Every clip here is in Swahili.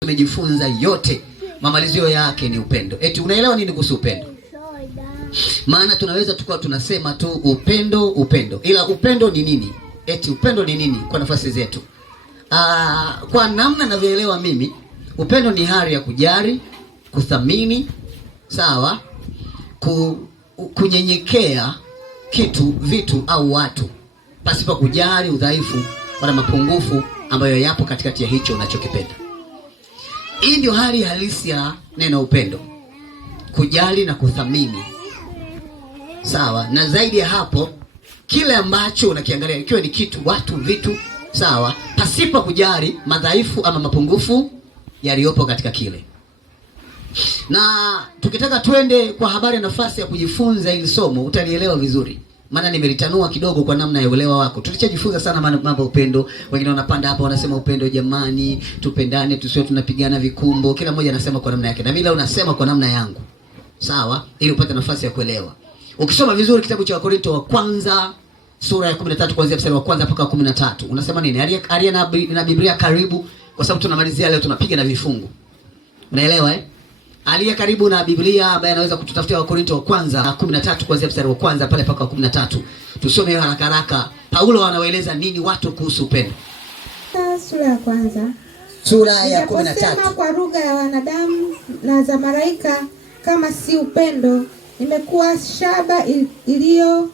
Tumejifunza yote, mamalizio yake ni upendo. Eti unaelewa nini kuhusu upendo? Maana tunaweza tukawa tunasema tu upendo upendo, ila upendo ni nini? Eti upendo ni nini kwa nafasi zetu? Kwa namna ninavyoelewa mimi, upendo ni hali ya kujali, kuthamini, sawa, kunyenyekea kitu, vitu au watu, pasipo kujali udhaifu wala mapungufu ambayo yapo katikati ya hicho unachokipenda. Hii ndio hali halisi ya neno upendo, kujali na kuthamini, sawa. Na zaidi ya hapo, kile ambacho unakiangalia, ikiwa ni kitu, watu, vitu, sawa, pasipo kujali madhaifu ama mapungufu yaliyopo katika kile. Na tukitaka twende kwa habari ya nafasi ya kujifunza hili somo, utalielewa vizuri, maana nimelitanua kidogo kwa namna ya uelewa wako. Tulichojifunza sana mambo upendo. Wengine wanapanda hapa wanasema upendo, jamani, tupendane, tusiwe tunapigana vikumbo. Kila mmoja anasema kwa namna yake, na mimi leo nasema kwa namna yangu, sawa, ili upate nafasi ya kuelewa. Ukisoma vizuri kitabu cha Wakorintho wa kwanza sura ya 13 kuanzia mstari wa kwanza mpaka 13, unasema nini? Aliye na Biblia karibu, kwa sababu tunamalizia leo, tunapiga na vifungu. Unaelewa aliye karibu na Biblia ambaye anaweza kututafutia Wakorintho wa kwanza 13 kuanzia mstari wa kwanza pale mpaka 13. Tusome haraka haraka. Paulo anawaeleza nini watu kuhusu upendo? Sura ya kwanza. Sura ya 13. Sema kwa lugha ya wanadamu na za malaika, kama si upendo, nimekuwa shaba iliyo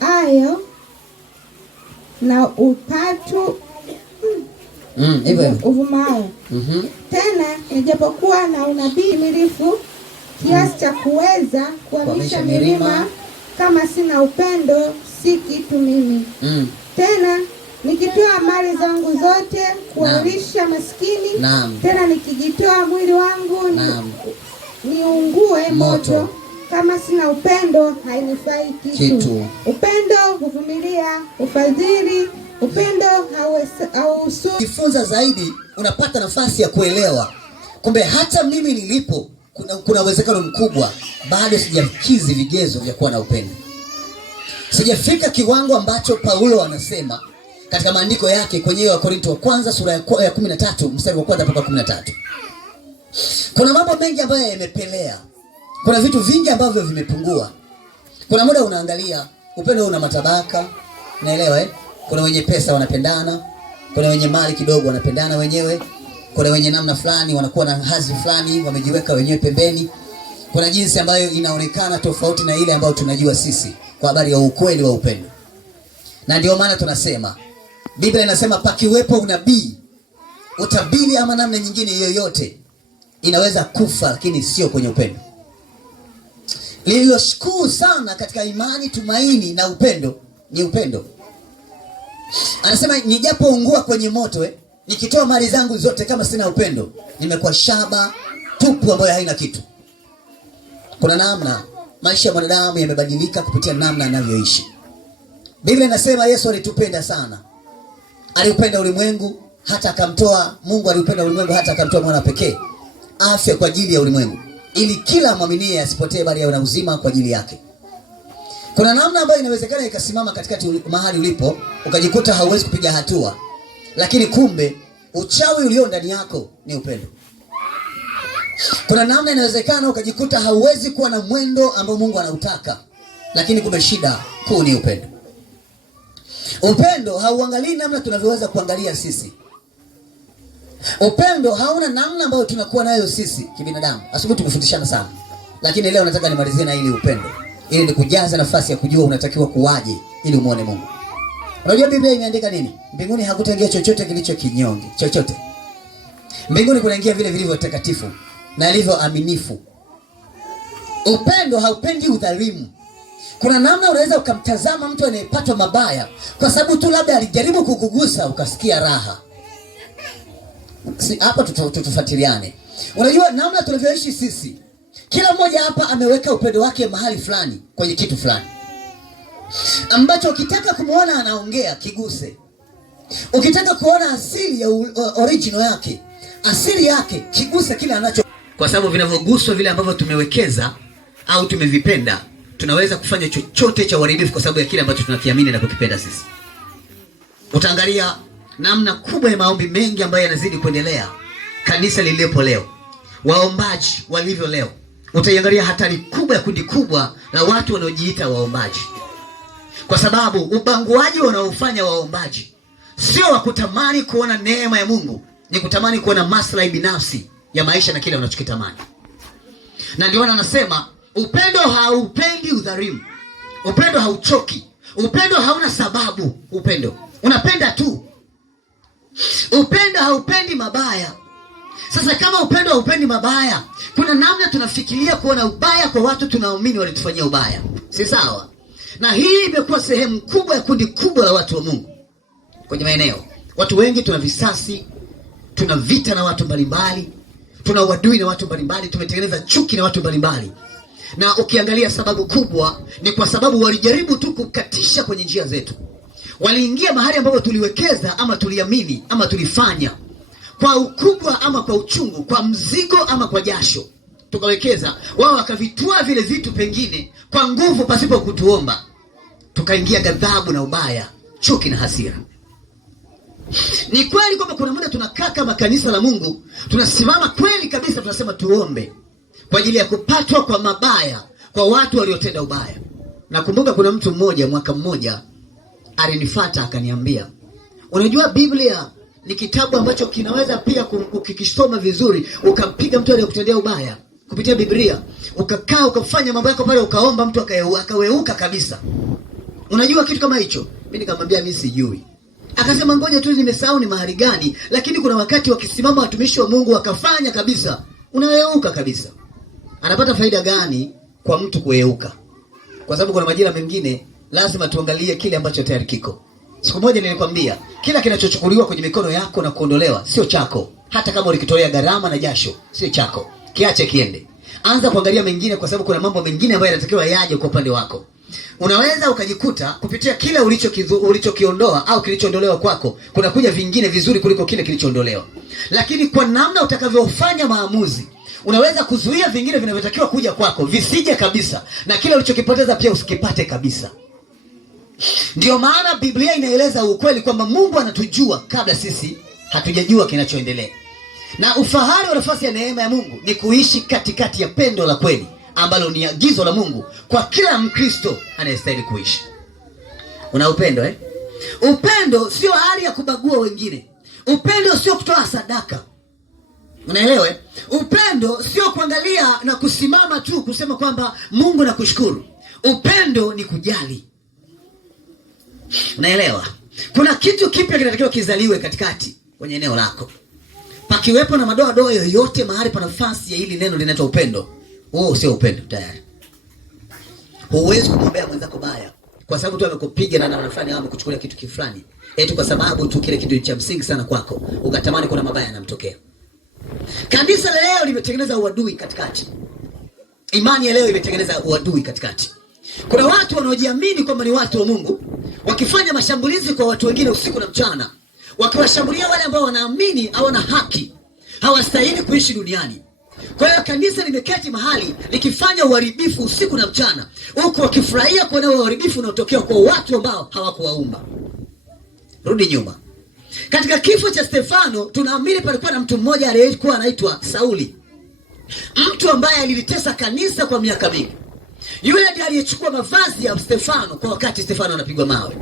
ayo na upatu uvumao. Tena nijapokuwa na unabii mirifu kiasi cha kuweza kuhamisha milima, kama sina upendo si kitu mimi. Tena nikitoa mali zangu zote kuwalisha maskini, tena nikijitoa mwili wangu niungue moto, kama sina upendo hainifai kitu. Upendo huvumilia, ufadhili. Upendo jifunza zaidi, unapata nafasi ya kuelewa kumbe hata mimi nilipo kuna uwezekano mkubwa bado sijakizi vigezo vya kuwa na upendo. Sijafika kiwango ambacho Paulo anasema katika maandiko yake kwenye Wakorintho wa kwanza sura ya 13 mstari wa kwanza mpaka 13. Kuna mambo mengi ambayo yamepelea. Kuna vitu vingi ambavyo vimepungua. Kuna muda unaangalia upendo una matabaka, naelewa Kuna wenye pesa wanapendana, kuna wenye mali kidogo wanapendana wenyewe, kuna wenye namna fulani wanakuwa na hazi fulani wamejiweka wenyewe pembeni. Kuna jinsi ambayo inaonekana tofauti na ile ambayo tunajua sisi kwa habari ya ukweli wa upendo. Na ndio maana tunasema, Biblia inasema pakiwepo unabii, utabiri ama namna nyingine yoyote inaweza kufa, lakini sio kwenye upendo. Lililoshukuru sana katika imani, tumaini na upendo ni upendo. Anasema nijapoungua kwenye moto, nikitoa mali zangu zote, kama sina upendo, nimekuwa shaba tupu ambayo haina kitu. Kuna namna maisha ya mwanadamu yamebadilika kupitia namna anavyoishi. Biblia inasema Yesu alitupenda sana. Aliupenda ulimwengu hata akamtoa, Mungu aliupenda ulimwengu hata akamtoa mwana pekee afe kwa ajili ya ulimwengu, ili kila muamini asipotee bali awe na uzima kwa ajili yake. Kuna namna ambayo inawezekana ikasimama katikati mahali ulipo, ukajikuta hauwezi kupiga hatua, lakini kumbe uchawi ulio ndani yako ni upendo. Kuna namna inawezekana ukajikuta hauwezi kuwa na mwendo ambao Mungu anautaka, lakini kumbe shida kuu ni upendo. Upendo hauangalii namna tunavyoweza kuangalia sisi. Upendo hauna namna ambayo tunakuwa nayo sisi kibinadamu. Asubuhi tumefundishana sana, lakini leo nataka nimalizie na hili upendo, ili nikujaze nafasi ya kujua unatakiwa kuwaje ili umuone Mungu. Unajua Biblia imeandika nini? Mbinguni hakutaingia chochote kilicho kinyonge, chochote. Mbinguni kunaingia vile vilivyo takatifu na alivyo aminifu. Upendo haupendi udhalimu. Kuna namna unaweza ukamtazama mtu anayepatwa mabaya kwa sababu tu labda alijaribu kukugusa ukasikia raha. Hapa tufuatiliane. Unajua namna tunavyoishi sisi, kila mmoja hapa ameweka upendo wake mahali fulani, kwenye kitu fulani ambacho ukitaka kumuona anaongea, kiguse. Ukitaka kuona asili ya original yake, asili yake, kiguse kile anacho. Kwa sababu vinavyoguswa vile ambavyo tumewekeza au tumevipenda, tunaweza kufanya chochote cha uharibifu kwa sababu ya kile ambacho tunakiamini na kukipenda sisi. Utaangalia namna kubwa ya maombi mengi ambayo yanazidi kuendelea kanisa lilipo leo, waombaji walivyo leo, utaiangalia hatari kubwa ya kundi kubwa la watu wanaojiita waombaji. Kwa sababu ubanguaji wanaofanya waombaji sio wa kutamani kuona neema ya Mungu, ni kutamani kuona maslahi binafsi ya maisha na kile wanachokitamani. Na ndio wanasema upendo haupendi udhalimu. Upendo hauchoki. Upendo hauna sababu. Upendo unapenda tu. Upendo haupendi mabaya. Sasa kama upendo haupendi mabaya, kuna namna tunafikiria kuona ubaya kwa watu tunaamini walitufanyia ubaya. Si sawa? Na hii imekuwa sehemu kubwa ya kundi kubwa la watu wa Mungu kwenye maeneo. Watu wengi tuna visasi, tuna vita na watu mbalimbali, tuna uadui na watu mbalimbali, tumetengeneza chuki na watu mbalimbali. Na ukiangalia sababu kubwa ni kwa sababu walijaribu tu kukatisha kwenye njia zetu. Waliingia mahali ambapo tuliwekeza ama tuliamini ama tulifanya kwa ukubwa ama kwa uchungu, kwa mzigo ama kwa jasho. Tukawekeza, wao wakavitua vile vitu pengine kwa nguvu pasipo kutuomba. Tukaingia ghadhabu na ubaya, chuki na hasira. Ni kweli kwamba kuna muda tunakaa kama kanisa la Mungu, tunasimama kweli kabisa, tunasema tuombe kwa ajili ya kupatwa kwa mabaya kwa watu waliotenda ubaya. Nakumbuka kuna mtu mmoja mwaka mmoja alinifuata akaniambia, unajua Biblia ni kitabu ambacho kinaweza pia ukikisoma vizuri ukampiga mtu aliyekutendea ubaya kupitia Biblia, ukakaa ukafanya mambo yako pale, ukaomba mtu akaweuka kabisa. Unajua kitu kama hicho? Mimi nikamwambia mimi sijui. Akasema ngoja tu nimesahau ni mahali gani, lakini kuna wakati wakisimama watumishi wa Mungu wakafanya kabisa, unaweuka kabisa. Anapata faida gani kwa mtu kueuka? Kwa sababu kuna majira mengine lazima tuangalie kile ambacho tayari kiko. Siku moja nilikwambia, kila kinachochukuliwa kwenye mikono yako na kuondolewa sio chako. Hata kama ulikitolea gharama na jasho, sio chako. Kiache kiende. Anza kuangalia mengine, kwa sababu kuna mambo mengine ambayo yanatakiwa yaje kwa upande wako. Unaweza ukajikuta kupitia kile ulichokiondoa au kilichoondolewa kwako, kuna kuja vingine vizuri kuliko kile kilichoondolewa. Lakini kwa namna utakavyofanya maamuzi, unaweza kuzuia vingine vinavyotakiwa kuja kwako visije kabisa, na kile ulichokipoteza pia usikipate kabisa. Ndio maana Biblia inaeleza ukweli kwamba Mungu anatujua kabla sisi hatujajua kinachoendelea. Na ufahari wa nafasi ya neema ya Mungu ni kuishi katikati ya pendo la kweli, ambalo ni agizo la Mungu kwa kila Mkristo anayestahili kuishi. Una upendo eh? Upendo sio hali ya kubagua wengine. Upendo sio kutoa sadaka. Unaelewa? Upendo sio kuangalia na kusimama tu kusema kwamba Mungu nakushukuru. Upendo ni kujali. Unaelewa? Kuna kitu kipya kinatakiwa kizaliwe katikati kwenye eneo lako. Pakiwepo na madoa yoyote mahali pa nafasi ya hili neno linaitwa upendo, sio upendo tayari. Huwezi kumwombea mwenzako baya kwa sababu tu amekupiga na anafanya ama kuchukulia kitu kifulani, eti kwa sababu tu kile kitu cha msingi sana kwako ukatamani kuna mabaya yanamtokea. Kanisa leo limetengeneza uadui katikati. Imani ya leo imetengeneza uadui katikati. Kuna watu wanaojiamini kwamba ni watu wa Mungu, wakifanya mashambulizi kwa watu wengine usiku na mchana, wakiwashambulia wale ambao wanaamini hawana haki, hawastahili kuishi duniani. Kwa hiyo kanisa limeketi mahali likifanya uharibifu usiku na mchana, huku wakifurahia kuona uharibifu unaotokea kwa watu ambao hawakuwaumba. Rudi nyuma. Katika kifo cha Stefano tunaamini palikuwa na mtu mmoja aliyekuwa anaitwa Sauli. Mtu ambaye alilitesa kanisa kwa miaka mingi. Yule ndiye aliyechukua mavazi ya Stefano kwa wakati Stefano anapigwa mawe.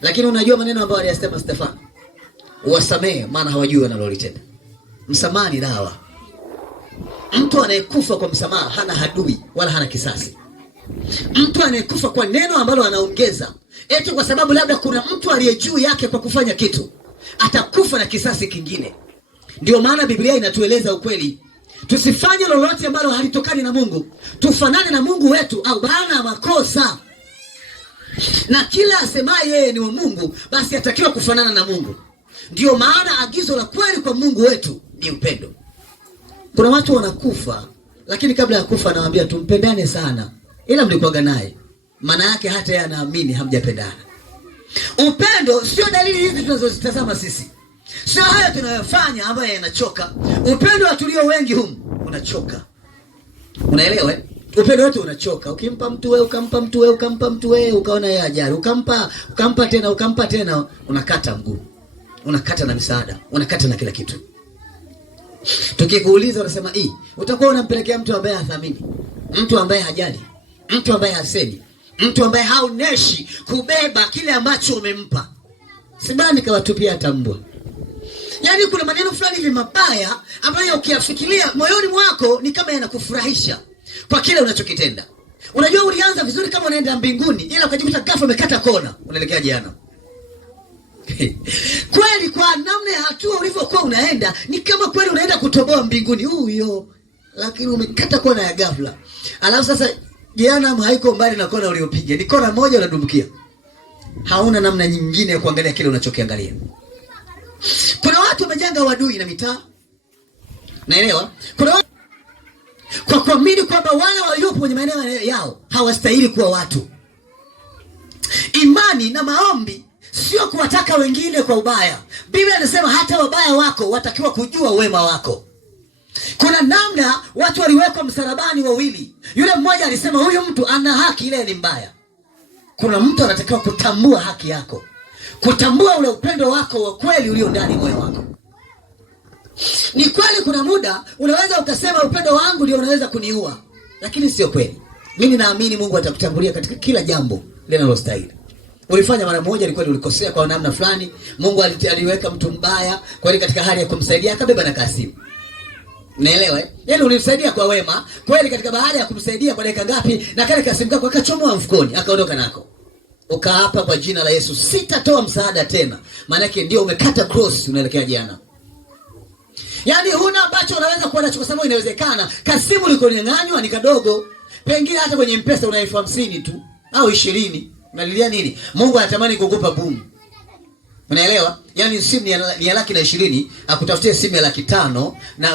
Lakini unajua maneno ambayo aliyasema Stefano? Wasamehe maana hawajui wanalolitenda. Msamaha ni dawa. Mtu anayekufa kwa msamaha hana hadui wala hana kisasi. Mtu anayekufa kwa neno ambalo anaongeza, eti kwa sababu labda kuna mtu aliye juu yake kwa kufanya kitu, atakufa na kisasi kingine. Ndio maana Biblia inatueleza ukweli. Tusifanye lolote ambalo halitokani na Mungu. Tufanane na Mungu wetu au bana makosa. Na kila asemaye yeye ni wa Mungu, basi atakiwa kufanana na Mungu. Ndio maana agizo la kweli kwa Mungu wetu ni upendo. Kuna watu wanakufa, lakini kabla ya kufa anawaambia tumpendane sana. Ila mlikuwa naye, maana yake hata yeye anaamini hamjapendana. Upendo sio dalili hizi tunazozitazama sisi. Sio haya tunayofanya ambayo yanachoka. Upendo wa tulio wengi humu unachoka. Unaelewa eh? Upendo wetu unachoka. Ukimpa mtu wewe, ukampa mtu wewe, ukampa mtu wewe, ukaona yeye ajali, ukampa tena, unakata mguu. Unakata na misaada, unakata na kila kitu. Tukikuuliza unasema utakuwa unampelekea mtu ambaye hathamini, mtu ambaye hajali, mtu ambaye hasemi, mtu ambaye haoneshi kubeba kile ambacho umempa. Sibani kawatupia hata mbwa. Yaani kuna maneno fulani hivi mabaya ambayo ukiyafikiria moyoni mwako ni kama yanakufurahisha kwa kile unachokitenda. Unajua ulianza vizuri kama unaenda mbinguni, ila ukajikuta ghafla umekata kona, unaelekea jehanamu. Kweli kwa namna ya hatua ulivyokuwa unaenda ni kama kweli unaenda kutoboa mbinguni huyo, lakini umekata kona ya ghafla. Alafu sasa jehanamu haiko mbali na kona uliopiga, ni kona moja unadumbukia. Hauna namna nyingine ya kuangalia kile unachokiangalia. Kuna watu wamejenga wadui na mitaa. Naelewa? Kuna watu kwa kuamini kwamba wale waliopo kwenye maeneo yao hawastahili kuwa watu. Imani na maombi sio kuwataka wengine kwa ubaya. Biblia inasema hata wabaya wako watakiwa kujua wema wako. Kuna namna watu waliwekwa msalabani wawili. Yule mmoja alisema huyu mtu ana haki, ile ni mbaya. Kuna mtu anatakiwa kutambua haki yako, kutambua ule upendo wako wa kweli ulio ndani moyo wako. Ni kweli kuna muda unaweza ukasema upendo wangu ndio unaweza kuniua, lakini sio kweli. Mimi naamini Mungu atakutangulia katika kila jambo linalostahili. Ulifanya mara moja, ni kweli ulikosea kwa namna fulani, Mungu aliweka mtu mbaya kweli katika hali ya kumsaidia, akabeba na Kasimu. Unaelewa Yaani ulimsaidia kwa wema, kweli katika baada ya kumsaidia kwa dakika ngapi, na kale Kasimu kako akachomoa mfukoni, akaondoka nako. Ukaapa kwa jina la Yesu, sitatoa msaada tena. Maana yake ndio umekata cross, unaelekea jana. Yaani huna ambacho unaweza kuwa nacho, kwa sababu inawezekana Kasimu ulikonyang'anywa ni kadogo. Pengine hata kwenye M-Pesa una 50 tu au 20. Unalilia nini? Mungu anatamani kukupa boom. Unaelewa? Yaani simu ni ya 120, akutafutie simu ya 500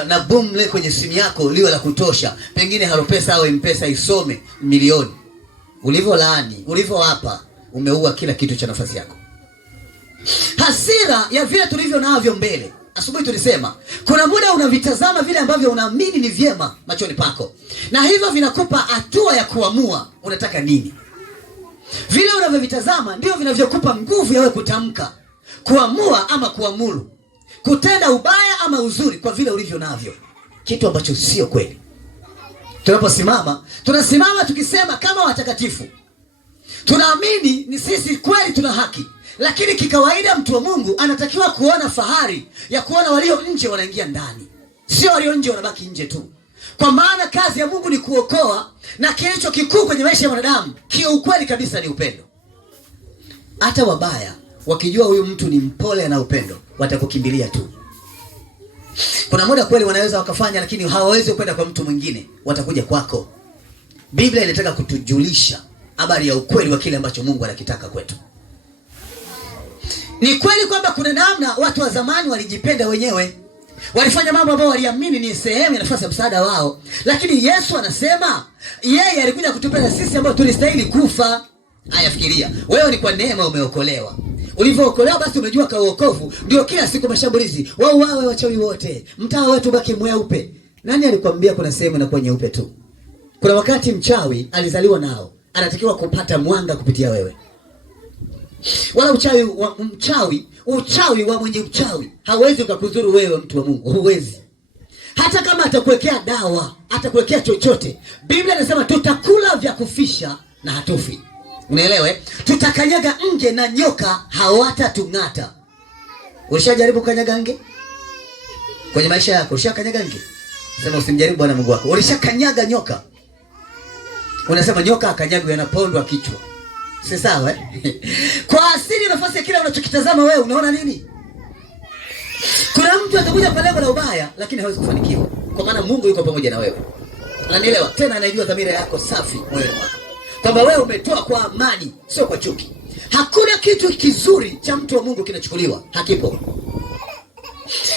na boom le kwenye simu yako liwe la kutosha. Pengine Halo-Pesa au M-Pesa isome milioni. Ulivyolaani, ulivyoapa, umeua kila kitu cha nafasi yako. Hasira ya vile tulivyo navyo mbele. Asubuhi tulisema kuna muda unavitazama vile ambavyo unaamini ni vyema machoni pako, na hivyo vinakupa hatua ya kuamua unataka nini. Vile unavyovitazama ndio vinavyokupa nguvu ya wewe kutamka, kuamua ama kuamuru, kutenda ubaya ama uzuri kwa vile ulivyo navyo, kitu ambacho sio kweli. Tunasimama tukisema kama watakatifu, tunaamini ni sisi kweli tuna haki, lakini kikawaida mtu wa Mungu anatakiwa kuona fahari ya kuona walio nje wanaingia ndani, sio walio nje wanabaki nje tu. Kwa maana kazi ya Mungu ni kuokoa, na kilicho kikuu kwenye maisha ya wanadamu kiukweli kabisa ni upendo. Hata wabaya wakijua huyu mtu ni mpole na upendo, watakukimbilia tu. Kuna muda kweli wanaweza wakafanya, lakini hawawezi kwenda kwa mtu mwingine, watakuja kwako. Biblia inataka kutujulisha habari ya ukweli wa kile ambacho Mungu anakitaka kwetu. Ni kweli kwamba kuna namna watu wa zamani walijipenda wenyewe, walifanya mambo ambayo waliamini ni sehemu ya nafasi ya msaada wao, lakini Yesu anasema yeye alikuja kutupenda sisi ambao tulistahili kufa. Haya, fikiria wewe, ni kwa neema umeokolewa. Ulivyookolewa basi umejua kwa wokovu ndio kila siku mashambulizi, wawe wachawi wote, mtaa wetu baki mweupe. Nani alikwambia kuna sehemu inakuwa nyeupe tu? Kuna wakati mchawi alizaliwa nao, anatakiwa kupata mwanga kupitia wewe. Wala uchawi wa mwenye uchawi hawezi kukudhuru wewe, mtu wa Mungu, huwezi. Hata kama atakuwekea dawa, atakuwekea chochote, Biblia inasema tutakula vya kufisha na hatufi. Unaelewa? Tutakanyaga nge na nyoka hawatatung'ata. Ulishajaribu kanyaga nge kwenye maisha yako? Ulishakanyaga nge? Sema usimjaribu Bwana Mungu wako. Ulishakanyaga nyoka? Unasema nyoka akanyagwa yanapondwa kichwa. Si sawa Kwa asili nafasi ya kile unachokitazama wewe unaona nini? Kuna mtu atakuja kwa lengo la ubaya lakini hawezi kufanikiwa, kwa maana Mungu yuko pamoja na wewe. Unanielewa? Tena anajua dhamira yako safi moyoni mwako, kwamba wewe umetoa kwa amani, sio kwa chuki. Hakuna kitu kizuri cha mtu wa Mungu kinachukuliwa, hakipo.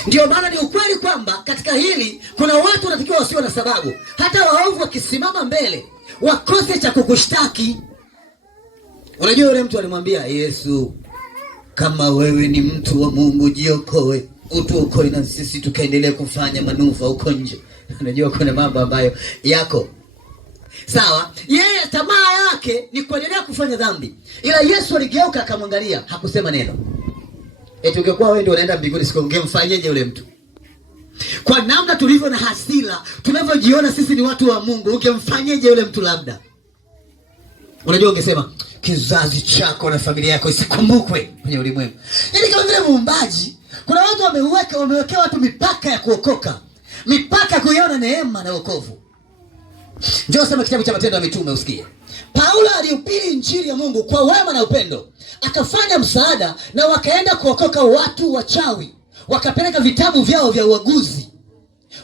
Ndio maana ni ukweli kwamba katika hili kuna watu wanatakiwa wasiwe na sababu, hata waovu wakisimama mbele wakose cha kukushtaki. Unajua yule mtu alimwambia Yesu, kama wewe ni mtu wa Mungu jiokoe, utuokoe na sisi tukaendelea kufanya manufaa huko nje. Unajua kuna mambo ambayo yako sawa, yeye tamaa yake ni kuendelea kufanya dhambi. Ila Yesu aligeuka akamwangalia, hakusema neno. Ungekuwa wewe ndio unaenda mbinguni siku ungemfanyaje yule mtu? Kwa Kwa namna tulivyo na hasira, tunavyojiona sisi ni watu wa Mungu, ukimfanyaje yule mtu labda? Unajua ungesema kizazi chako na familia yako isikumbukwe kwenye ulimwengu. Yaani kama vile muumbaji, kuna watu wamewekea watu mipaka ya kuokoka. Mipaka kuiona neema na wokovu. Njoo sema kitabu cha Matendo ya Mitume usikie. Paulo alihubiri injili ya Mungu kwa wema na upendo. Akafanya msaada na wakaenda kuokoka watu wachawi. Wakapeleka vitabu vyao vya uaguzi.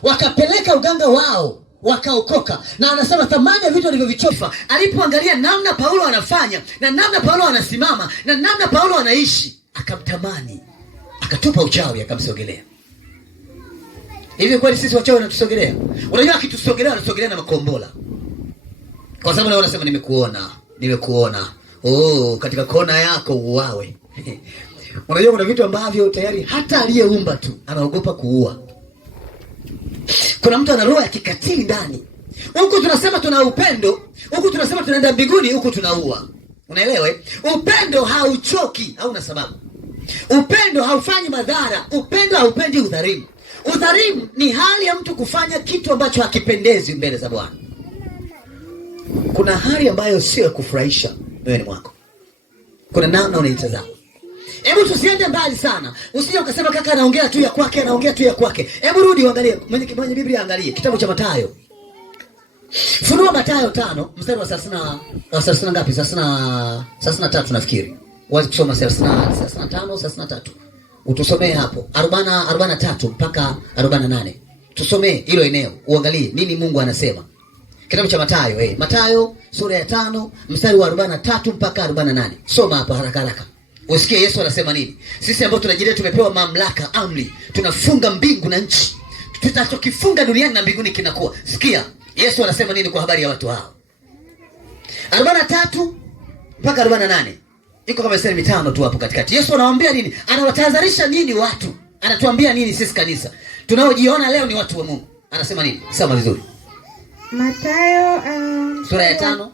Wakapeleka uganga wao, wakaokoka. Na anasema thamani ya vitu alivyovichofa, alipoangalia namna Paulo anafanya na namna Paulo anasimama na namna Paulo anaishi, akamtamani. Akatupa uchawi, akamsogelea. Hivi kweli sisi wachawi wanatusogelea? Unajua akitusogelea anatusogelea na makombola. Kwa sababu leo anasema nimekuona. Katika kona yako uwawe. Unajua kuna vitu ambavyo tayari hata aliyeumba tu anaogopa kuua. Kuna mtu ana roho ya kikatili ndani. Huku tunasema tuna upendo, huku tunasema tunaenda mbinguni, huku tunaua. Unaelewa? Upendo hauchoki, hauna sababu. Upendo haufanyi madhara, upendo haupendi udhalimu. Udhalimu ni hali ya mtu kufanya kitu ambacho hakipendezi mbele za Bwana. Kuna hali ambayo sio ya kufurahisha moyoni mwako. Kuna namna unaitazama. Hebu tusiende mbali sana. Usije ukasema kaka anaongea tu ya kwake. Hebu rudi uangalie. Mwenye Biblia angalie kitabu cha Mathayo. Funua Mathayo 5 mstari wa 30 ngapi? 33 nafikiri. Wazi kusoma 35 33. Utusomee hapo 43 mpaka 48. Tusomee hilo eneo. Uangalie nini Mungu anasema. Kitabu cha Mathayo, Mathayo sura ya 5 mstari wa 43 mpaka 48. Soma hapo haraka. Usikie Yesu anasema nini? Sisi ambao tunajilia tumepewa mamlaka, amri. Tunafunga mbingu na nchi. Tutachokifunga duniani na mbinguni kinakuwa. Sikia Yesu anasema nini kwa habari ya watu hao. 43 mpaka 48. Iko kama sura 5 tu hapo katikati. Yesu anawaambia nini? Anawatahadharisha nini watu? Anatuambia nini sisi kanisa? Tunaojiona leo ni watu wa Mungu. Anasema nini? Soma vizuri. Mathayo sura ya 5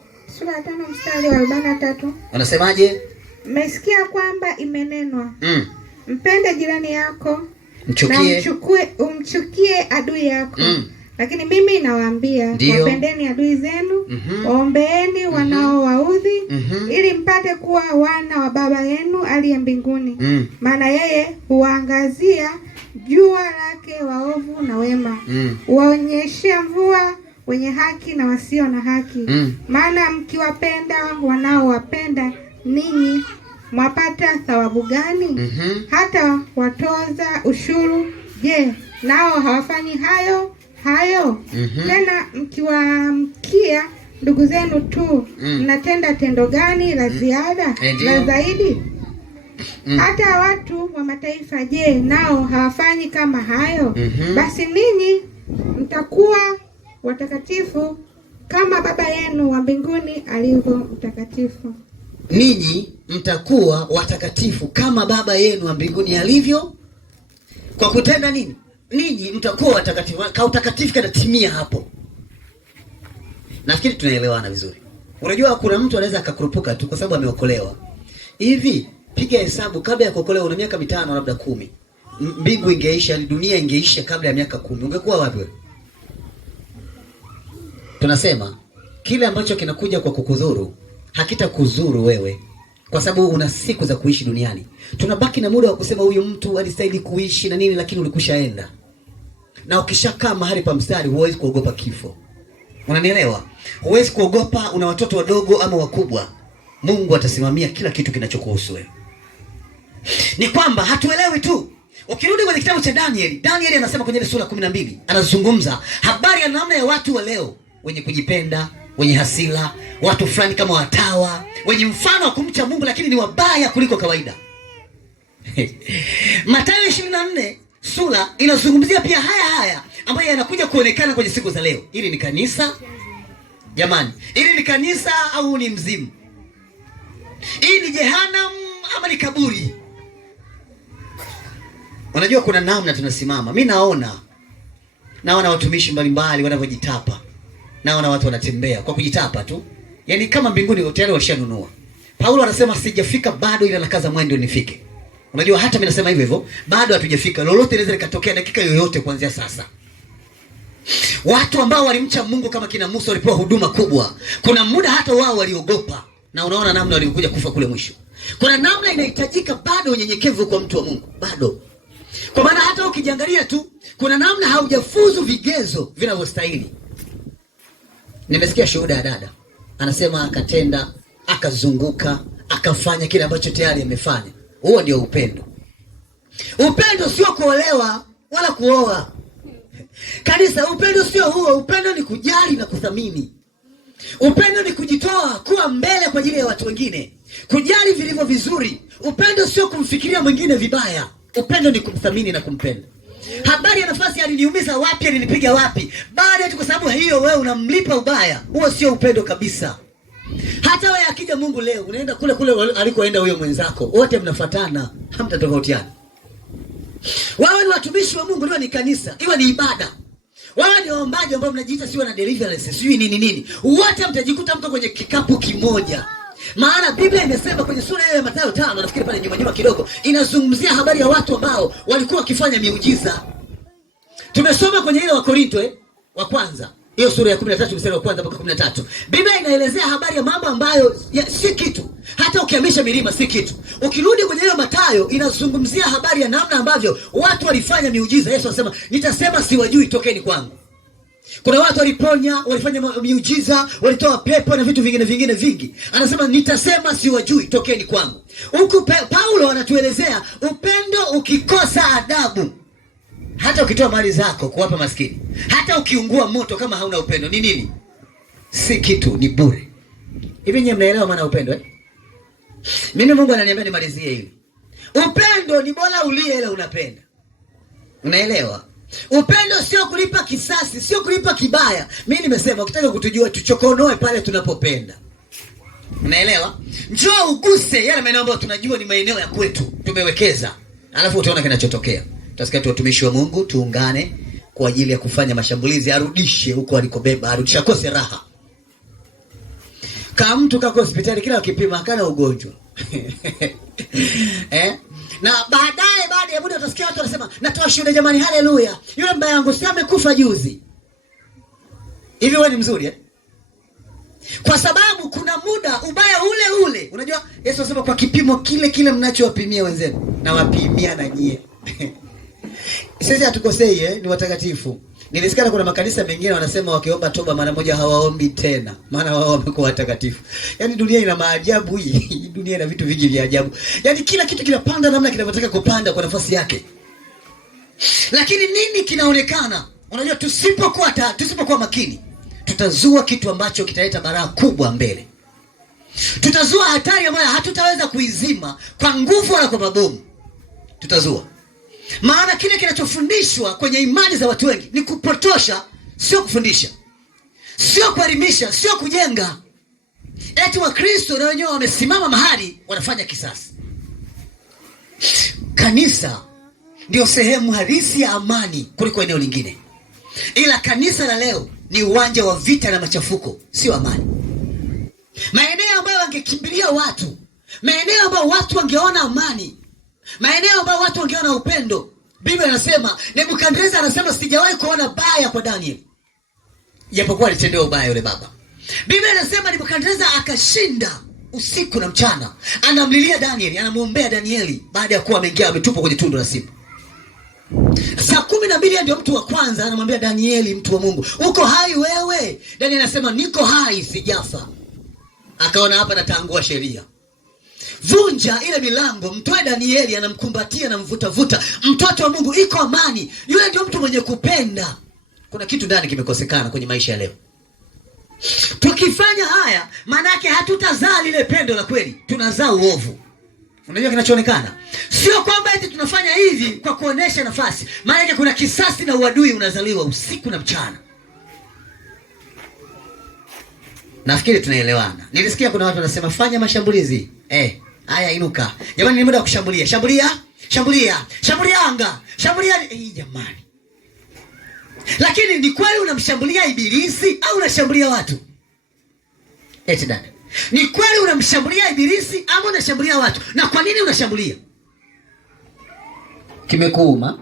mstari wa 43. Anasemaje? Mmesikia kwamba imenenwa, mpende jirani yako, umchukie adui yako. Lakini mimi nawaambia, wapendeni adui zenu, waombeeni wanaowaudhi, ili mpate kuwa wana wa Baba yenu aliye mbinguni. Maana yeye huangazia jua lake waovu na wema, huwaonyeshea mvua wenye haki na wasio na haki. Maana mkiwapenda wanaowapenda ninyi, mwapata thawabu gani? Hata watoza ushuru, je, nao hawafanyi hayo? Tena mkiwaamkia ndugu zenu tu, mnatenda tendo gani la ziada la zaidi? Hata watu wa mataifa, je, nao hawafanyi kama hayo? Basi ninyi mtakuwa watakatifu kama Baba yenu wa mbinguni alivyo mtakatifu. Ninyi mtakuwa watakatifu kama Baba yenu wa mbinguni alivyo. Kwa kutenda nini? Ninyi mtakuwa watakatifu. Ka utakatifu kanatimia hapo. Nafikiri tunaelewana vizuri. Unajua kuna mtu anaweza akakurupuka tu kwa sababu ameokolewa. Hivi piga hesabu, kabla ya kuokolewa una miaka 5 labda 10. Mbingu ingeisha, dunia ingeisha kabla ya miaka 10. Ungekuwa wapi wewe? Tunasema kile ambacho kinakuja kwa kukudhuru hakitakudhuru wewe, kwa sababu una siku za kuishi duniani. Tunabaki na muda wa kusema huyu mtu alistahili kuishi na nini, lakini ulikushaenda. Na ukishakaa mahali pa mstari huwezi kuogopa kifo. Unanielewa? Huwezi kuogopa una watoto wadogo ama wakubwa. Mungu atasimamia kila kitu kinachokuhusu wewe. Ni kwamba hatuelewi tu. Ukirudi kwenye kitabu cha Danieli anasema kwenye sura 12, anazungumza habari ya namna ya watu wa leo wenye kujipenda, wenye hasira, watu fulani kama watawa, wenye mfano wa kumcha Mungu lakini ni wabaya kuliko kawaida. Mathayo 24 sura inazungumzia pia haya ambayo yanakuja kuonekana kwenye siku za leo. Hili ni kanisa? Jamani, hili ni kanisa au ni mzimu? Hii ni jehanamu ama ni kaburi? Unajua kuna namna tunasimama. Mimi naona watumishi mbalimbali wanavyojitapa. Naona watu wanatembea kwa kujitapa tu. Yaani kama mbinguni tayari washanunua. Paulo anasema sijafika bado, ila nakaza mwendo nifike. Unajua hata mimi nasema hivyo, bado hatujafika. Lolote linaweza likatokea dakika yoyote kuanzia sasa. Watu ambao walimcha Mungu kama kina Musa walipewa huduma kubwa. Kuna muda hata wao waliogopa, na unaona namna walikuja kufa kule mwisho. Kuna namna inahitajika bado unyenyekevu kwa mtu wa Mungu bado. Kwa maana hata ukijiangalia tu kuna namna haujafuzu vigezo vinavyostahili. Nimesikia shuhuda ya dada anasema akatenda, akazunguka, akafanya kile ambacho tayari amefanya. Huo ndio upendo. Upendo sio kuolewa wala kuoa. Kanisa, upendo sio huo. Upendo ni kujali na kuthamini. Upendo ni kujitoa kuwa mbele kwa ajili ya watu wengine, kujali vilivyo vizuri. Upendo sio kumfikiria mwingine vibaya. Upendo ni kumthamini na kumpenda. Habari ya nafasi aliniumiza wapi, alinipiga wapi, baada tu kwa sababu hiyo wewe unamlipa ubaya. Huo sio upendo kabisa. Hata wewe akija Mungu leo unaenda kule kule alikoenda huyo mwenzako, wote mnafuatana, hamtatofautiana. Wewe ni watumishi wa Mungu, ni kanisa, iwe ni ibada. Wewe ni waombaji ambao mnajiita siwa na deliverance, siwi nini. Wote mtajikuta mko kwenye kikapu kimoja. Maana Biblia imesema kwenye sura ya Mathayo 5, nafikiri pale nyuma kidogo, inazungumzia habari ya watu ambao walikuwa wakifanya miujiza. Tumesoma kwenye ile wa Korinto wa kwanza, hiyo sura ya 13 mstari wa kwanza mpaka 13. Biblia inaelezea habari ya mambo ambayo si kitu. Hata ukihamisha milima si kitu. Ukirudi kwenye ile Mathayo inazungumzia habari ya namna ambavyo watu walifanya miujiza. Yesu anasema, nitasema siwajui, tokeni kwangu. Kuna watu waliponya, walifanya miujiza, walitoa pepo na vitu vingine vingi. Anasema nitasema siwajui, tokeni kwangu. Huku Paulo anatuelezea upendo ukikosa adabu. Hata ukitoa mali zako kuwapa maskini, hata ukiungua moto, kama hauna upendo ni nini? Si kitu, ni bure. Hivi nyinyi mnaelewa maana upendo Mimi Mungu ananiambia nimalizie hili. Upendo ni bora ulie ile unapenda. Unaelewa? Upendo sio kulipa kisasi, sio kulipa kibaya. Mimi nimesema ukitaka kutujua tuchokonoe pale tunapopenda. Unaelewa? Njoo uguse yale maeneo ambayo tunajua ni maeneo ya kwetu, tumewekeza. Alafu utaona kinachotokea. Tutasikia watumishi wa Mungu tuungane kwa ajili ya kufanya mashambulizi, arudishe huko alikobeba, arudishe, akose raha. Kama mtu kako hospitali kila ukipima kana ugonjwa. Na baada ya muda utasikia watu wanasema, natoa shuhuda jamani, haleluya, yule mbaya yangu si amekufa juzi. Hivi wewe ni mzuri Kwa sababu kuna muda ubaya ule. Unajua Yesu anasema kwa kipimo kile mnachowapimia wenzenu, na wapimia na nyie. Sisi hatukosei ni watakatifu. Nilisikia kuna makanisa mengine wanasema wakiomba toba mara moja hawaombi tena, maana wao wamekuwa watakatifu. Yaani dunia ina maajabu hii. Dunia ina vitu vingi vya ajabu. Yaani kila kitu kinapanda namna kinavyotaka kupanda kwa nafasi yake. Lakini nini kinaonekana? Unajua tusipokuwa makini, tutazua kitu ambacho kitaleta balaa kubwa mbele. Tutazua hatari ambayo hatutaweza kuizima kwa nguvu wala kwa mabomu. Tutazua. Maana kile kinachofundishwa kwenye imani za watu wengi ni kupotosha, sio kufundisha. Sio kuelimisha, sio kujenga. Eti Wakristo na wenyewe wamesimama mahali wanafanya kisasi. Kanisa ndio sehemu halisi ya amani kuliko eneo lingine. Ila kanisa la leo ni uwanja wa vita na machafuko, sio amani. Maeneo ambayo wangekimbilia watu, maeneo ambayo watu wangeona amani, maeneo ambayo watu wangeona upendo. Biblia inasema, Nebukadneza anasema sijawahi kuona baya kwa Daniel, japokuwa alitendewa ubaya yule baba. Biblia inasema Nebukadneza akashinda usiku na mchana, anamlilia Daniel, anamuombea Danieli baada ya kuwa ameingia ametupwa kwenye tundu la simba. Saa 12 ndio mtu wa kwanza anamwambia Danieli, mtu wa Mungu, uko hai wewe? Daniel anasema niko hai, sijafa. Akaona hapa natangua sheria. Vunja ile milango, mtoe Danieli, anamkumbatia na mvuta. Mtoto wa Mungu, iko amani. Yule ndio mtu mwenye kupenda. Kuna kitu ndani kimekosekana kwenye maisha ya leo. Tukifanya haya, maana yake hatutazaa lile pendo la kweli, tunazaa uovu. Unajua kinachoonekana? Sio kwamba eti tunafanya hivi kwa kuonesha nafasi. Maana yake kuna kisasi na uadui unazaliwa usiku na mchana. Nafikiri tunaelewana. Nilisikia kuna watu wanasema fanya mashambulizi. Haya inuka. Jamani ni muda wa kushambulia. Shambulia anga. Jamani. Lakini ni kweli unamshambulia ibilisi au unashambulia watu? Eti dada. Ni kweli unamshambulia ibilisi au unashambulia watu? Na kwa nini unashambulia? Kimekuuma.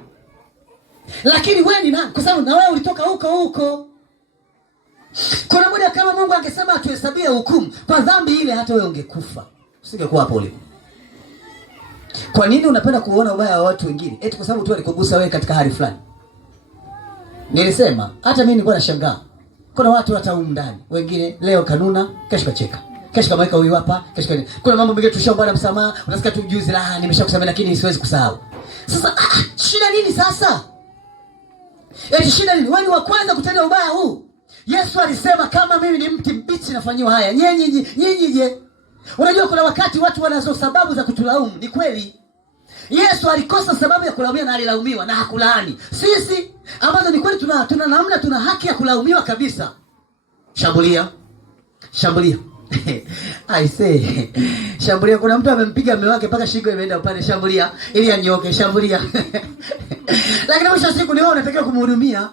Lakini wewe ni nani? Kwa sababu na wewe ulitoka huko. uko huko. Kuna muda kama Mungu angesema atuhesabie hukumu kwa dhambi ile, hata wewe ungekufa. Usingekuwa hapo ulipo. Kwa nini unapenda kuona ubaya wa watu wengine? Eti kwa sababu tu alikugusa wewe katika hali fulani. Nilisema hata mimi nilikuwa nashangaa. Kuna watu hata huko ndani, wengine leo kanuna, kesho kacheka. Kesho kamweka huyu hapa, kesho kani. Kuna mambo mengine tushaomba msamaha, unasikia tu juzi nimeshakusamehe lakini siwezi kusahau. Sasa shida nini sasa? Eti shida nini? Wewe ni wa kwanza kutenda ubaya huu. Yesu alisema kama mimi ni mti mbichi nafanywa haya. Nyinyi je? Unajua kuna wakati watu wanazo sababu za kutulaumu. Ni kweli. Yesu alikosa sababu ya kulaumiwa na alilaumiwa na hakulaani. Sisi ambazo ni kweli tuna namna, tuna haki ya kulaumiwa kabisa. Shambulia. I say. Shambulia, kuna mtu amempiga mume wake mpaka shingo imeenda upande. Shambulia ili anyoke. Shambulia. Lakini mwisho siku ni wewe unatakiwa kumhudumia.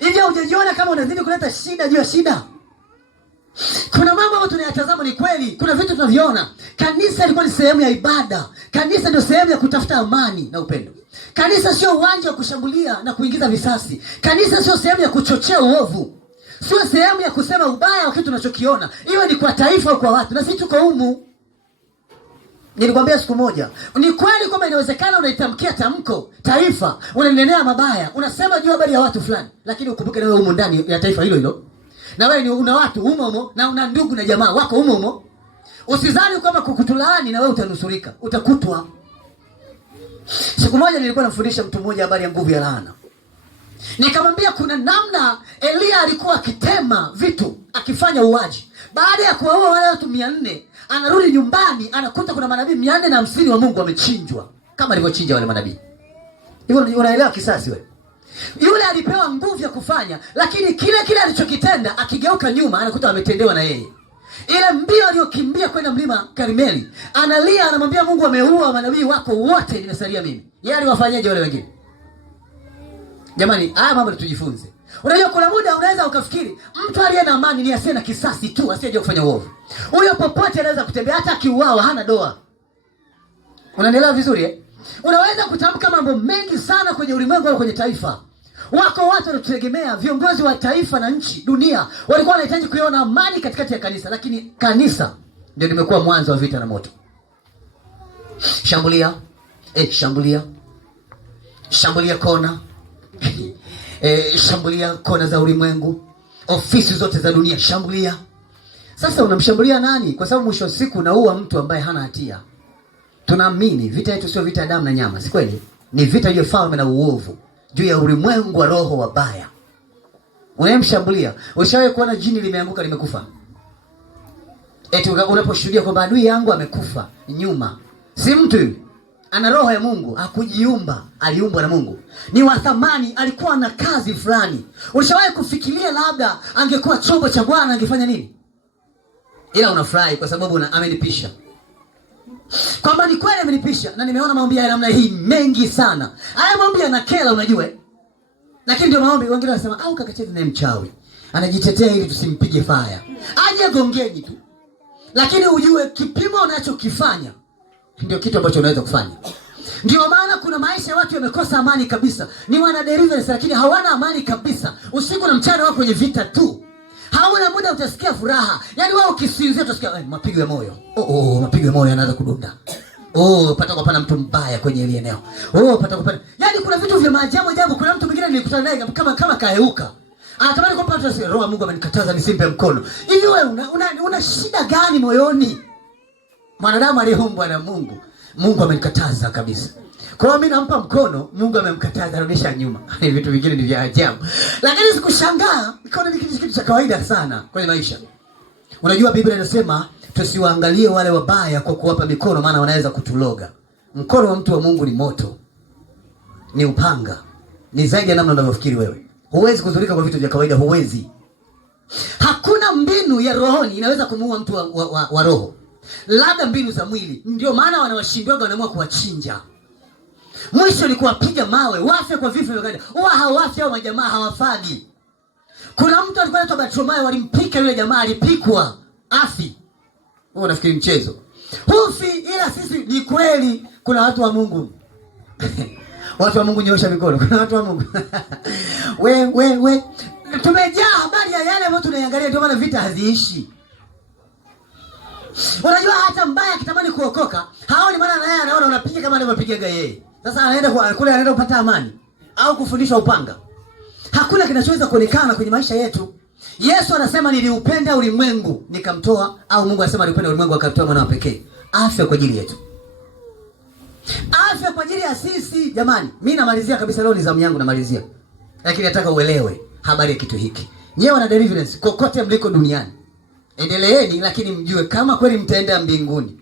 Ili hujajiona kama unazidi kuleta shida juu ya shida. Kuna mambo ambayo tunayatazama, ni kweli. Kuna vitu tunaviona. Kanisa ilikuwa ni sehemu ya ibada. Kanisa ndio sehemu ya kutafuta amani na upendo. Kanisa sio uwanja wa kushambulia na kuingiza visasi. Kanisa sio sehemu ya kuchochea uovu. Sio sehemu ya kusema ubaya wa kitu tunachokiona. Iwe ni kwa taifa au kwa watu. Na sisi tuko humu. Nilikwambia siku moja, ni kweli kwamba inawezekana unaitamkia tamko taifa, unanenea mabaya, unasema juu habari ya watu fulani, lakini ukumbuke na wewe humu ndani ya taifa hilo hilo. Na wewe ni una watu humo na una ndugu na jamaa wako humo. Usizani kwamba kukutulaani na wewe utanusurika, utakutwa. Siku moja nilikuwa namfundisha mtu mmoja habari ya nguvu ya laana. Nikamwambia kuna namna Elia alikuwa akitema vitu, akifanya uwaji. Baada ya kuwaua wale watu 400, anarudi nyumbani, anakuta kuna manabii 450 wa Mungu wamechinjwa kama alivyochinja wale manabii. Hivyo unaelewa kisasi wewe? Yule alipewa nguvu ya kufanya, lakini kile alichokitenda akigeuka nyuma anakuta ametendewa na yeye. Ile mbio aliyokimbia kwenda mlima Karmeli, analia, anamwambia Mungu ameua manabii wako wote, nimesalia mimi. Yeye aliwafanyaje wale wengine? Jamani, haya mambo tujifunze. Unajua kuna muda unaweza ukafikiri mtu aliye na amani ni asiye na kisasi tu, asiyeje kufanya uovu. Huyo popote anaweza kutembea, hata akiuawa hana doa. Unaelewa vizuri eh? Unaweza kutamka mambo mengi sana kwenye ulimwengu au kwenye taifa. Wako watu wanategemea, viongozi wa taifa na nchi, dunia, walikuwa wanahitaji kuiona amani katikati ya kanisa, lakini kanisa ndio limekuwa mwanzo wa vita na moto. Shambulia. Shambulia kona. Shambulia kona za ulimwengu, ofisi zote za dunia, shambulia. Sasa unamshambulia nani? Kwa sababu mwisho wa siku unaua mtu ambaye hana hatia. Tunaamini vita yetu sio vita ya damu na nyama, si kweli? Ni vita juu ya falme na uovu, juu ya ulimwengu wa roho wabaya. Unayemshambulia, ushawahi kuona jini limeanguka limekufa? Eti unaposhuhudia kwamba adui yangu amekufa nyuma, si mtu yule. Ana roho ya Mungu, hakujiumba, aliumbwa na Mungu. Ni wa thamani, alikuwa na kazi fulani. Ulishawahi kufikiria labda angekuwa chombo cha Bwana angefanya nini? Ila unafurahi kwa sababu amenipisha. Kwamba ni kweli amenipisha, na nimeona maombi ya namna hii mengi sana. Haya maombi yanakela, unajua. Lakini ndio maombi wengine wanasema au kaka Chezi ni mchawi. Anajitetea ili tusimpige faya. Aje gongeni tu. Lakini ujue kipimo unachokifanya ndio kitu ambacho unaweza kufanya. Ndio maana kuna maisha ya watu yamekosa amani kabisa. Ni wana deliverance lakini hawana amani kabisa. Usiku na mchana wako kwenye vita tu. Hauna muda utasikia furaha. Yaani wao ukisinzia utasikia mapigo ya moyo. Mapigo ya moyo yanaanza kudunda. Pata kupana mtu mbaya kwenye ile eneo. Pata kupana. Yaani kuna vitu vya maajabu. Kuna mtu mwingine nilikutana naye kama kaeuka. Anatamani kwa pata sisi roho Mungu amenikataza nisimpe mkono. Hivi wewe una shida gani moyoni? Mwanadamu aliyeumbwa na Mungu, Mungu amenikataza kabisa. Kwa hiyo mimi nampa mkono, Mungu amemkataza arudisha nyuma. Ni vitu vingine ni vya ajabu. Lakini sikushangaa, nikaona ni kitu cha kawaida sana kwenye maisha. Unajua Biblia inasema tusiwaangalie wale wabaya kwa kuwapa mikono, maana wanaweza kutuloga. Mkono wa mtu wa Mungu ni moto. Ni upanga. Ni zaidi ya namna unavyofikiri wewe. Huwezi kudhurika kwa vitu vya kawaida, huwezi. Hakuna mbinu ya rohoni inaweza kumuua mtu wa roho. Labda mbinu za mwili. Ndio maana wanawashindwaga, wanaamua kuwachinja. Mwisho ni kuwapiga mawe, wafe kwa vifo vya kawaida. Hawafi au majamaa hawafagi. Kuna mtu alikuwa anaitwa Bartimayo, walimpika yule jamaa, alipikwa afi. Wewe unafikiri mchezo? Hufi, ila sisi ni kweli kuna watu wa Mungu. Watu wa Mungu nyosha mikono. Kuna watu wa Mungu. we. Tumejaa habari ya yale ambayo tunaiangalia, ndio maana vita haziishi. Unajua hata mbaya akitamani kuokoka, haoni maana na yeye anaona unapiga kama anavyopigaga yeye. Sasa anaenda kule anaenda kupata amani au kufundishwa upanga. Hakuna kinachoweza kuonekana kwenye maisha yetu. Yesu anasema niliupenda ulimwengu nikamtoa, au Mungu anasema alipenda ulimwengu akamtoa mwana wa pekee. Afya kwa ajili yetu. Afya kwa ajili ya sisi jamani. Mimi namalizia kabisa, leo ni zamu yangu namalizia. Lakini nataka uelewe habari ya kitu hiki. Nyewe wana deliverance kokote mliko duniani, endeleeni, lakini mjue kama kweli mtaenda mbinguni,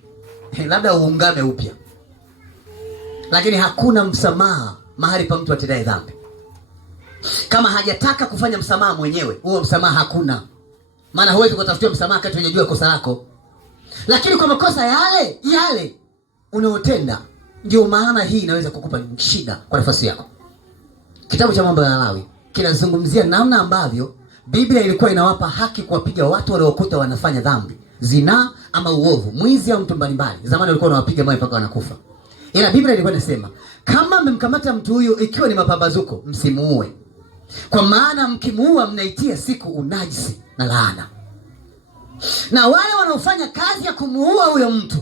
labda uungame upya. Lakini hakuna msamaha mahali pa mtu atendaye dhambi. Kama hajataka kufanya msamaha mwenyewe, huo msamaha hakuna. Maana huwezi kutafutia msamaha kati unajua kosa lako. Lakini kwa makosa yale unaotenda, ndio maana hii inaweza kukupa shida kwa nafasi yako. Kitabu cha Mambo ya Lawi kinazungumzia namna ambavyo Biblia ilikuwa inawapa haki kuwapiga watu waliokuta wanafanya dhambi, zinaa ama uovu, mwizi au mtu mbalimbali. Zamani walikuwa wanawapiga mawe mpaka wanakufa. Ila Biblia ilikuwa inasema kama mmemkamata mtu huyo ikiwa ni mapambazuko, msimuue. Kwa maana mkimuua mnaitia siku unajisi na laana. Na wale wanaofanya kazi ya kumuua huyo mtu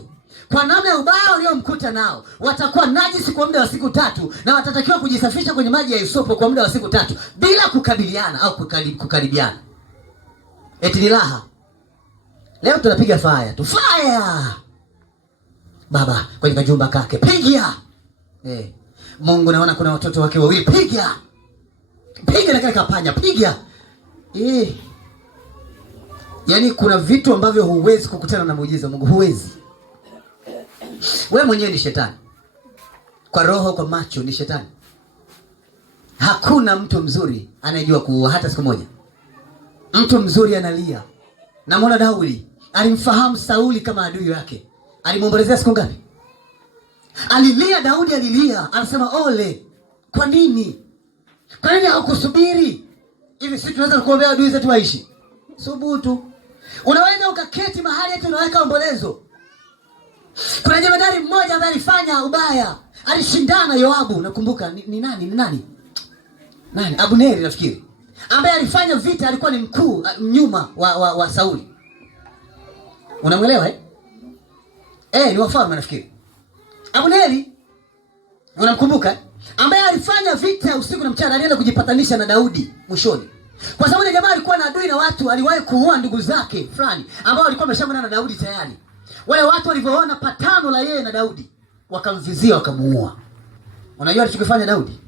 kwa namna ya ubaya uliomkuta nao, watakuwa najisi kwa muda wa siku 3 na watatakiwa kujisafisha kwenye maji ya hisopo kwa muda wa siku 3 bila kukabiliana au kukaribiana. Eti ni raha. Leo tunapiga fire tu. Fire! Baba kwenye kajumba kake piga. Mungu naona kuna watoto wake wawili, piga. Piga na kile kapanya, piga. Yaani kuna vitu ambavyo huwezi kukutana na muujiza Mungu, huwezi. Wewe mwenyewe ni shetani. Kwa roho, kwa macho ni shetani. Hakuna mtu mzuri anayejua kuua hata siku moja. Mtu mzuri analia. Na Mola Daudi alimfahamu Sauli kama adui yake. Alimwombolezea siku ngapi? Alilia, Daudi alilia, anasema ole. Kwa nini? Kwa nini haukusubiri? Hivi sisi tunaweza kuombea adui zetu waishi? Subutu. Unaweza ukaketi mahali eti unaweka ombolezo. Kuna jemadari mmoja ambaye alifanya ubaya, alishindana Yoabu, nakumbuka ni nani? Nani? Abuneri nafikiri. Ambaye alifanya vita, alikuwa ni mkuu nyuma wa Sauli. Unamwelewa ni wafalme nafikiri. Abuneri, unamkumbuka? Ambaye alifanya vita usiku na mchana, alienda kujipatanisha na Daudi mwishoni. Kwa sababu jamaa alikuwa na adui na watu, aliwahi kuua ndugu zake fulani ambao walikuwa wameshamana na Daudi tayari. Wale watu walivyoona patano la yeye na Daudi, wakamvizia wakamuua. Unajua alichokifanya Daudi?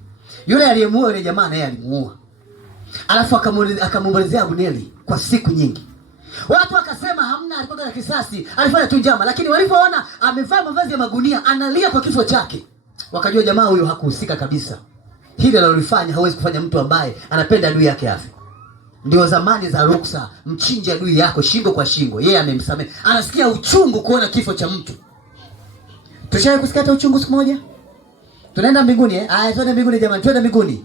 Yule aliyemuua yule jamaa naye alimuua. Alafu akamwombolezea Abuneri kwa siku nyingi. Watu wakasema hamna, alikuwa na kisasi, alifanya tu njama. Lakini walipoona amevaa mavazi ya magunia, analia kwa kifo chake, wakajua jamaa huyo hakuhusika kabisa. Hili analofanya hawezi kufanya mtu ambaye anapenda adui yake afe. Ndio zamani za ruksa, mchinje adui yako shingo kwa shingo. Yeye amemsamehe. Anasikia uchungu kuona kifo cha mtu. Tushaye kusikia hata uchungu siku moja? Tunaenda mbinguni twende mbinguni jamani, twende mbinguni.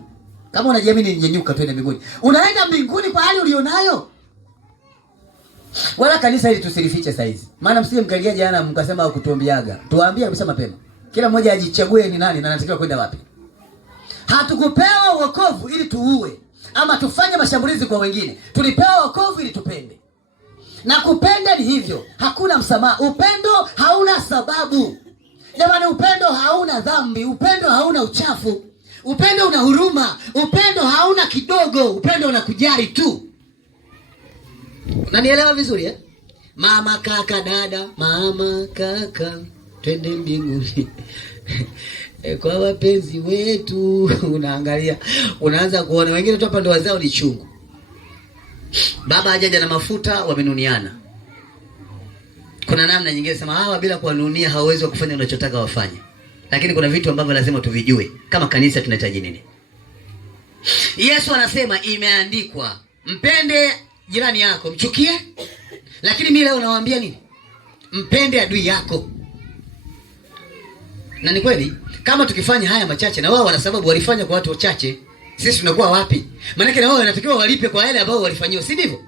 Kama unajiamini nyenyuka, twende mbinguni. Unaenda mbinguni kwa hali ulionayo? Wala kanisa hili tusilifiche saizi. Maana msije mkaingia jana mkasema kutuombeaga. Tuwaambie kabisa mapema. Kila mmoja ajichague ni nani na anatakiwa kwenda wapi. Hatukupewa wokovu ili tuue ama tufanye mashambulizi kwa wengine. Tulipewa wokovu ili tupende. Na kupenda ni hivyo. Hakuna msamaha. Upendo hauna sababu. Jamani, upendo hauna dhambi. Upendo hauna uchafu. Upendo una huruma. Upendo hauna kidogo. Upendo unakujali tu. Unanielewa vizuri Mama, kaka, dada, mama, kaka, twende mbinguni. Kwa wapenzi wetu, unaangalia, unaanza kuona wengine tu hapa ndoa zao ni chungu. Baba hajaja na mafuta, wamenuniana. Kuna namna nyingine sema hawa bila kuwanunia hawawezi kufanya unachotaka wafanye. Lakini kuna vitu ambavyo lazima tuvijue. Kama kanisa tunahitaji nini? Yesu anasema imeandikwa, mpende jirani yako, mchukie. Lakini mimi leo nawaambia nini? Mpende adui yako. Na ni kweli, kama tukifanya haya machache, na wao wana sababu walifanya kwa watu wachache, sisi tunakuwa wapi? Maana na wao wanatakiwa walipe kwa yale ambao walifanyiwa, si ndivyo?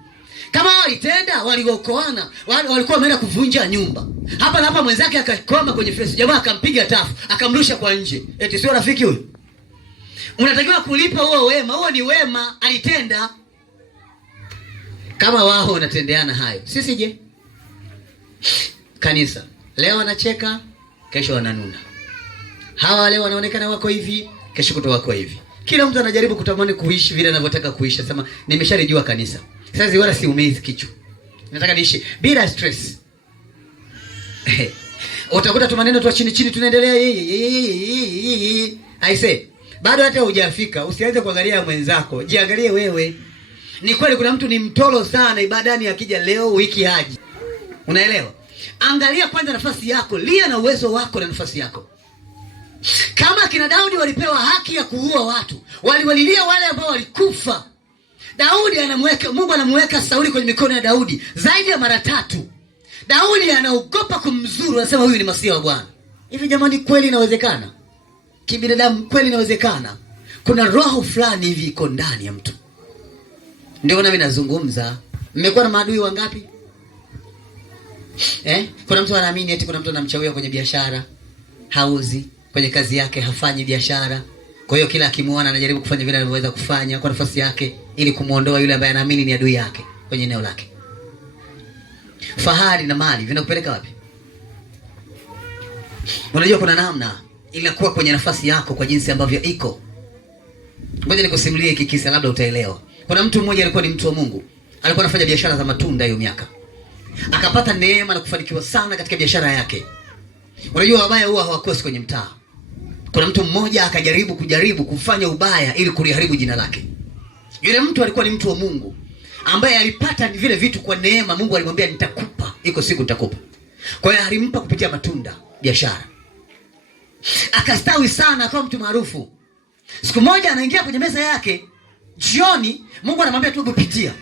Kama wao walitenda, waliokoana, walikuwa wameenda kuvunja nyumba. Hapa na hapa mwenzake akakoma kwenye fence, jamaa akampiga tafu, akamrusha kwa nje. Eti sio rafiki huyo? Unatakiwa kulipa huo wema. Huo ni wema alitenda. Kama wao wanatendeana hayo, sisi je? Kanisa leo wanacheka, kesho wananuna. Hawa leo wanaonekana wako hivi, kesho kutoka wako hivi. Kila mtu anajaribu kutamani kuishi vile anavyotaka kuishi. Sema nimeshalijua kanisa. Sasa wala siumizi kichwa. Nataka niishi bila stress. Utakuta tu maneno tu chini chini tunaendelea. I say, bado hata hujafika, usianze kuangalia mwenzako, jiangalie wewe. Ni kweli kuna mtu ni mtolo sana ibadani, akija leo wiki haji. Unaelewa? Angalia kwanza nafasi yako, lia na uwezo wako na nafasi yako. Kama kina Daudi walipewa haki ya kuua watu, waliwalilia wale ambao walikufa. Daudi anamweka, Mungu anamweka Sauli kwenye mikono ya Daudi zaidi ya mara 3. Daudi anaogopa kumzuru, anasema huyu ni Masiya wa Bwana. Hivi jamani, kweli inawezekana? Kibinadamu kweli inawezekana? Kuna roho fulani hivi iko ndani ya mtu. Ndio mimi nazungumza. Mmekuwa na maadui wangapi? Kuna mtu anaamini eti kuna mtu anamchawia kwenye biashara, hauzi, kwenye kazi yake hafanyi biashara. Kwa hiyo kila akimuona anajaribu kufanya vile anavyoweza kufanya kwa nafasi yake ili kumuondoa yule ambaye anaamini ni adui yake kwenye eneo lake. Fahari na mali vinakupeleka wapi? Unajua kuna namna ili kuwa kwenye nafasi yako kwa jinsi ambavyo iko. Ngoja nikusimulie hiki kisa, labda utaelewa. Kuna mtu mmoja alikuwa ni mtu wa Mungu. Alikuwa anafanya biashara za matunda hiyo miaka. Akapata neema na kufanikiwa sana katika biashara yake. Unajua wabaya huwa hawakosi kwenye mtaa. Kuna mtu mmoja akajaribu kufanya ubaya ili kuliharibu jina lake. Yule mtu alikuwa ni mtu wa Mungu ambaye alipata vile vitu kwa neema. Mungu alimwambia nitakupa, iko siku nitakupa. Kwa hiyo alimpa kupitia matunda, biashara. Akastawi sana, akawa mtu maarufu. Siku moja anaingia kwenye meza yake, jioni Mungu anamwambia tu pitia.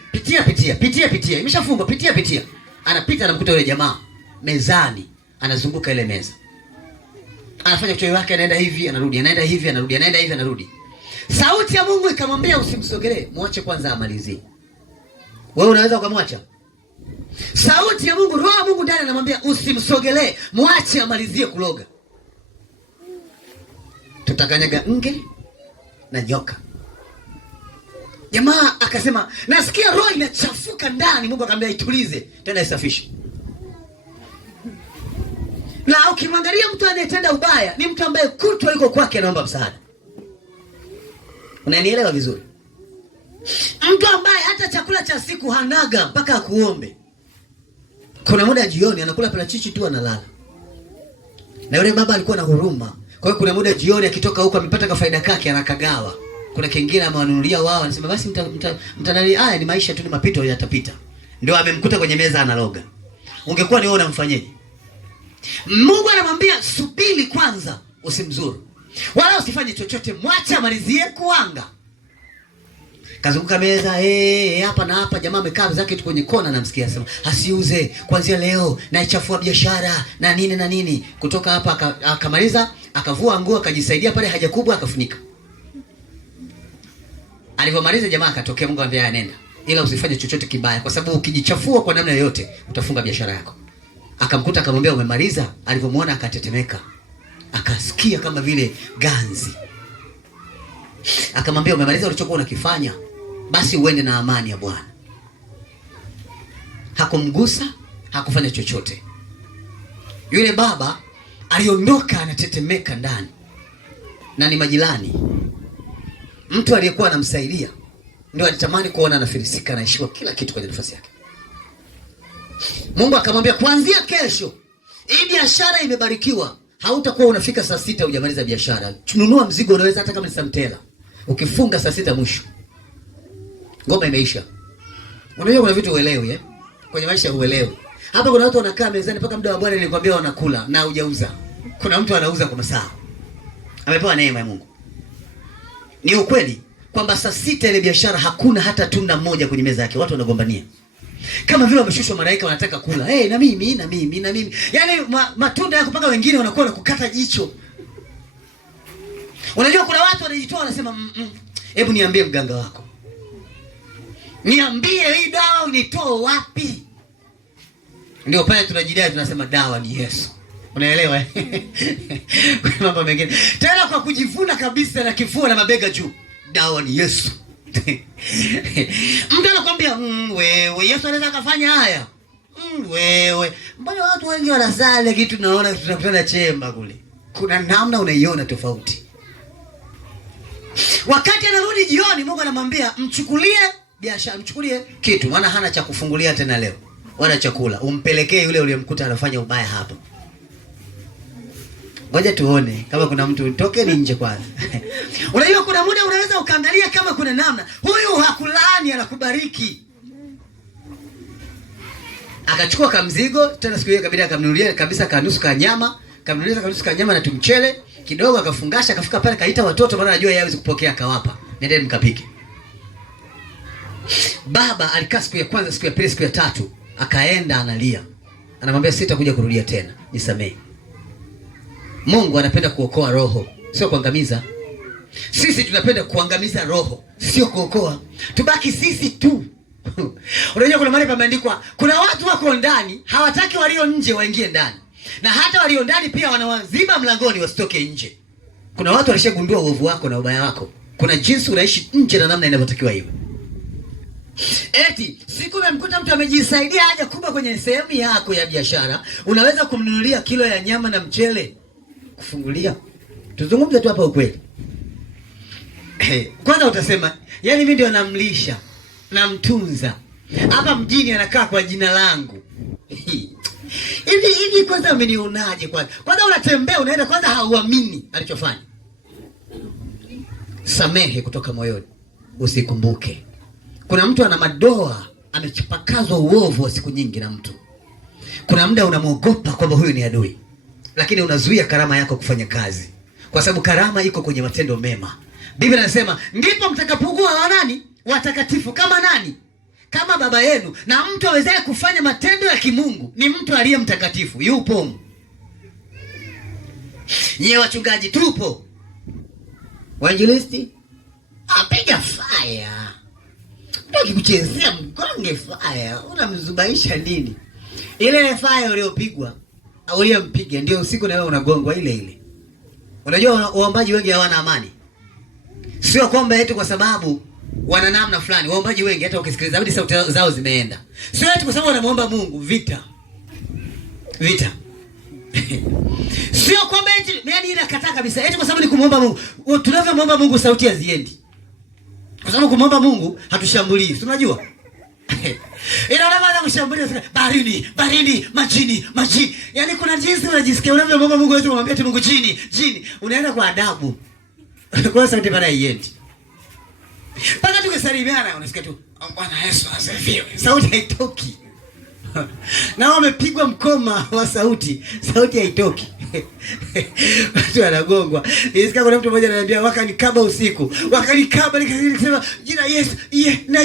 Imeshafungwa, pitia. Anapita, anamkuta yule jamaa mezani, anazunguka ile meza. Anafanya kitu yake, anaenda hivi, anarudi. Sauti ya Mungu ikamwambia usimsogelee, muache kwanza amalizie. Wewe unaweza ukamwacha? Sauti ya Mungu, roho ya Mungu ndani anamwambia usimsogelee, muache amalizie kuloga. Tutakanyaga nge na nyoka. Jamaa akasema nasikia roho inachafuka ndani. Mungu akamwambia itulize, tena isafishe. Na ukimwangalia mtu anayetenda ubaya ni mtu ambaye kutwa yuko kwake anaomba msaada. Unanielewa vizuri? Mtu ambaye hata chakula cha siku hanaga mpaka akuombe. Kuna muda jioni anakula parachichi tu analala. Na yule baba alikuwa na huruma. Kwa hiyo kuna muda jioni akitoka huko amepata kafaida kake anakagawa. Kuna kingine amewanunulia wao, anasema basi mtanani, haya ni maisha tu, ni mapito yatapita. Ndio amemkuta kwenye meza analoga. Ungekuwa ni wewe unamfanyaje? Mungu anamwambia subiri kwanza, usimzuru. Wala usifanye chochote, mwache amalizie kuanga. Kazunguka meza, hapa na hapa, jamaa amekaa zake tu kwenye kona, namsikia anasema, "Asiuze kuanzia leo, na ichafua biashara na nini." Kutoka hapa akamaliza, akavua nguo, akajisaidia pale haja kubwa, akafunika. Alipomaliza jamaa akatokea, Mungu anambia nenda, ila usifanye chochote kibaya kwa sababu ukijichafua kwa namna yoyote utafunga biashara yako. Akamkuta, akamwambia umemaliza. Alipomuona akatetemeka. Akasikia kama vile ganzi. Akamwambia umemaliza ulichokuwa unakifanya, basi uende na amani ya Bwana. Hakumgusa, hakufanya chochote. Yule baba aliondoka anatetemeka ndani. Na ni majirani. Mtu aliyekuwa anamsaidia ndio alitamani kuona anafilisika, anaishiwa kila kitu kwenye nafasi yake. Mungu akamwambia kuanzia kesho hii biashara imebarikiwa. Hautakuwa unafika saa 6 hujamaliza biashara. Tununua mzigo unaweza hata kama ni samtela. Ukifunga saa 6 mwisho, ngoma imeisha. Unajua kuna vitu uelewi kwenye maisha huelewi. Hapa kuna watu wanakaa mezani mpaka muda wa Bwana nilikwambia wanakula na hujauza. Kuna mtu anauza kwa masaa. Amepewa neema ya Mungu. Ni ukweli kwamba saa 6 ile biashara hakuna hata tunda moja kwenye meza yake. Watu wanagombania. Kama vile wameshushwa malaika wanataka kula. Na mimi. Yaani matunda yako mpaka wengine wanakuwa na kukata jicho. Unajua kuna watu wanajitoa wanasema, hebu niambie mganga wako. Niambie hii dawa unitoa wapi? Ndio pale tunajidai tunasema dawa ni Yesu. Unaelewa? Kuna mambo mengine tena kwa kujivuna kabisa na kifua na mabega juu. Dawa ni Yesu. Mtu anakuambia wewe Yesu anaweza kufanya haya. Wewe mbona watu wengi wanasali kitu naona tunakutana chemba kule. Kuna namna unaiona tofauti. Wakati anarudi jioni Mungu anamwambia mchukulie biashara, mchukulie kitu maana hana cha kufungulia tena leo. Wala chakula, umpelekee yule uliyemkuta anafanya ubaya hapo. Ngoja tuone kama kuna mtu, tokeni nje kwanza. Unajua kuna muda unaweza ukaangalia kama kuna namna. Huyu hakulaani anakubariki. Akachukua kamzigo, tena siku hiyo kabisa akamnunulia kabisa kanusu ka nyama, kamnunulia kanusu ka nyama na tumchele, kidogo akafungasha, akafika pale kaita watoto maana anajua yeye hawezi kupokea, akawapa. Nendeni mkapike. Baba alikaa siku ya kwanza, siku ya pili, siku ya tatu, akaenda analia. Anamwambia sitakuja kurudia tena, nisamee. Mungu anapenda kuokoa roho, sio kuangamiza. Sisi tunapenda kuangamiza roho, sio kuokoa. Tubaki sisi tu. Unajua kuna mahali pameandikwa kuna watu wako ndani hawataki walio nje waingie ndani. Na hata walio ndani pia wanawaziba mlangoni wasitoke nje. Kuna watu walishagundua uovu wako na ubaya wako. Kuna jinsi unaishi nje na namna inavyotakiwa iwe. Eti siku umemkuta mtu amejisaidia haja kubwa kwenye sehemu yako ya biashara, unaweza kumnunulia kilo ya nyama na mchele kufungulia. Tuzungumze tu hapa ukweli. Kwanza utasema, yani mimi ndio namlisha, namtunza. Hapa mjini anakaa kwa jina langu. Hivi kwanza umenionaje kwanza? Kwanza unatembea unaenda kwanza hauamini alichofanya. Samehe kutoka moyoni. Usikumbuke. Kuna mtu ana madoa, amechapakazwa uovu wa siku nyingi na mtu. Kuna muda unamuogopa kwamba huyu ni adui. Lakini unazuia karama yako kufanya kazi. Kwa sababu karama iko kwenye matendo mema. Biblia inasema, ndipo mtakapokuwa wa nani? Watakatifu kama nani? Kama Baba yenu. Na mtu awezaye kufanya matendo ya kimungu ni mtu aliye mtakatifu. Yupo. Nyewe wachungaji tupo. Wainjilisti? Apiga fire. Unataka kuchezea mgonge fire. Unamzubaisha nini? Ile fire uliyopigwa au uliyompiga ndio usiku na wewe unagongwa ile ile. Unajua waombaji wengi hawana amani. Sio kwamba eti kwa sababu wana namna fulani. Waombaji wengi hata ukisikiliza hadi sauti zao zimeenda. Sio eti kwa sababu wanamuomba Mungu vita. Vita. Sio kwamba eti yani ile kataa kabisa. Eti kwa sababu ni kumuomba Mungu. Tunavyomuomba Mungu sauti haziendi. Kwa sababu kumuomba Mungu hatushambulii. Unajua? Ila unaanza kushambulia barini, majini. Yaani kuna jinsi unajisikia unavyomwomba Mungu wewe unamwambia tu Mungu jini. Unaenda kwa adabu. Kwa sauti bana iendi. Paka tukisalimiana unasikia tu Bwana Yesu asifiwe. Sauti haitoki. Na wamepigwa mkoma wa sauti haitoki. Watu wanagongwa. Nisikia kuna mtu mmoja ananiambia wakanikaba usiku. Wakanikaba nikasema jina Yesu, na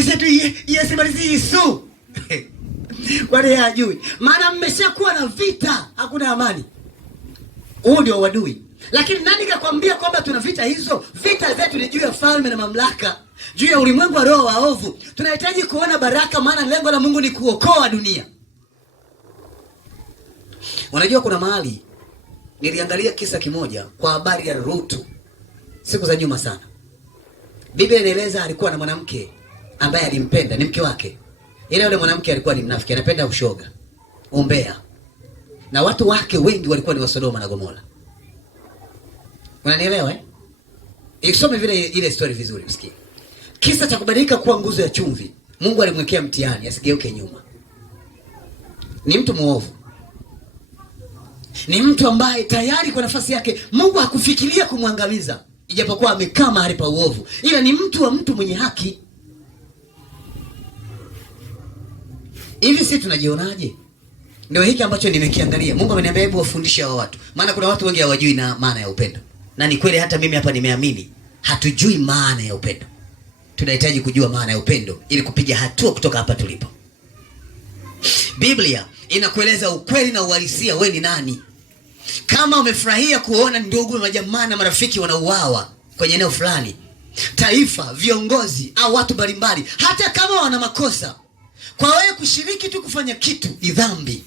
Yesu bali Yesu. Kwani hajui. Maana mmeshakuwa na vita, hakuna amani. Huo ndio wadui. Lakini nani kakwambia kwamba tuna vita hizo? Vita zetu ni juu ya falme na mamlaka, juu ya ulimwengu wa roho waovu. Tunahitaji kuona baraka, maana lengo la Mungu ni kuokoa dunia. Unajua kuna mahali niliangalia kisa kimoja kwa habari ya Rutu siku za nyuma sana. Biblia inaeleza alikuwa na mwanamke ambaye alimpenda, ni mke wake. Ila yule mwanamke alikuwa ni mnafiki, anapenda ushoga, umbea. Na watu wake wengi walikuwa ni wa Sodoma na Gomora. Unanielewa eh? Isome vile ile story vizuri usikie. Kisa cha kubadilika kuwa nguzo ya chumvi. Mungu alimwekea mtihani asigeuke nyuma. Ni mtu muovu. Ni mtu ambaye tayari kwa nafasi yake Mungu hakufikiria kumwangamiza, ijapokuwa amekaa mahali pa uovu. Ila ni mtu wa mtu mwenye haki. Hivi sisi tunajionaje? Ndio hiki ambacho nimekiangalia. Mungu ameniambia hebu wafundishe hao watu. Maana kuna watu wengi hawajui na maana ya upendo. Na ni kweli hata mimi hapa nimeamini hatujui maana ya upendo. Tunahitaji kujua maana ya upendo ili kupiga hatua kutoka hapa tulipo. Biblia inakueleza ukweli na uhalisia wewe ni nani. Kama umefurahia kuona ndugu na jamaa na marafiki wanauawa kwenye eneo fulani, taifa, viongozi au watu mbalimbali, hata kama wana makosa, kwa wewe kushiriki tu kufanya kitu ni dhambi.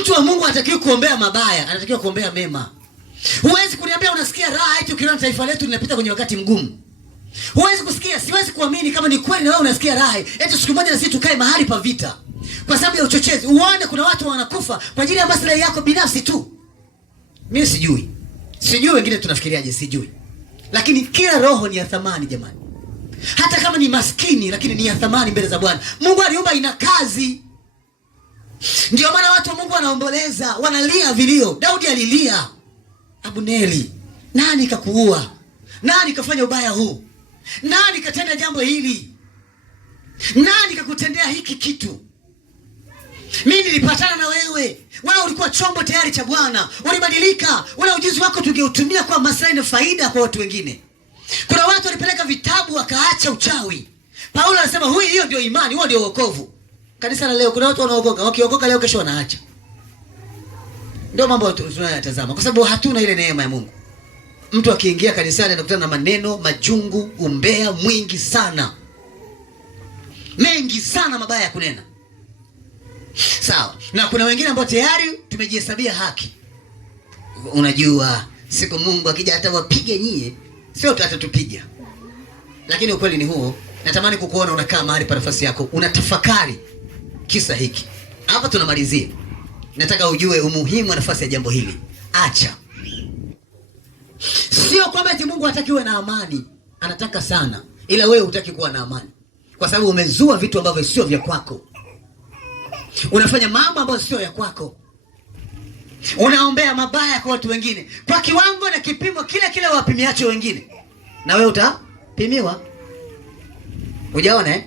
Mtu wa Mungu hatakiwi kuombea mabaya, anatakiwa kuombea mema. Huwezi kuniambia unasikia raha eti ukiona taifa letu linapita kwenye wakati mgumu. Huwezi kusikia, siwezi kuamini kama ni kweli na wewe unasikia raha eti siku moja na sisi tukae mahali pa vita kwa sababu ya uchochezi. Uone kuna watu wanakufa kwa ajili ya maslahi yako binafsi tu. Mimi sijui. Sijui wengine tunafikiriaje, sijui. Lakini kila roho ni ya thamani jamani. Hata kama ni maskini lakini ni ya thamani mbele za Bwana. Mungu aliumba ina kazi. Ndio maana watu wa Mungu wanaomboleza, wanalia vilio. Daudi alilia. Abuneri, nani kakuua? Nani kafanya ubaya huu? Nani katenda jambo hili? Nani kakutendea hiki kitu? Mimi nilipatana na wewe. Wewe ulikuwa chombo tayari cha Bwana. Ulibadilika. Ule ujuzi wako tungeutumia kwa maslahi na faida kwa watu wengine. Kuna watu walipeleka vitabu wakaacha uchawi. Paulo anasema hiyo ndio imani, huo ndio wokovu. Kanisa la leo kuna watu wanaokoka, wakiokoka leo kesho wanaacha. Ndio mambo tunayotazama kwa sababu hatuna ile neema ya Mungu. Mtu akiingia kanisani anakutana na maneno majungu, umbea mwingi sana. Mengi sana mabaya ya kunena. Sawa. Na kuna wengine ambao tayari tumejihesabia haki. Unajua, siku Mungu akija hata wapige nyie, sio atatupiga. Lakini ukweli ni huo. Natamani kukuona unakaa mahali pa nafasi yako, unatafakari kisa hiki. Hapa tunamalizia. Nataka ujue umuhimu wa nafasi ya jambo hili. Acha. Sio kwamba eti Mungu hataki uwe na amani. Anataka sana. Ila wewe hutaki kuwa na amani. Kwa sababu umezua vitu ambavyo sio vya kwako. Unafanya mambo ambayo sio ya kwako. Unaombea mabaya kwa watu wengine. Kwa kiwango na kipimo kile wapimiacho wengine. Na wewe utapimiwa. Unaona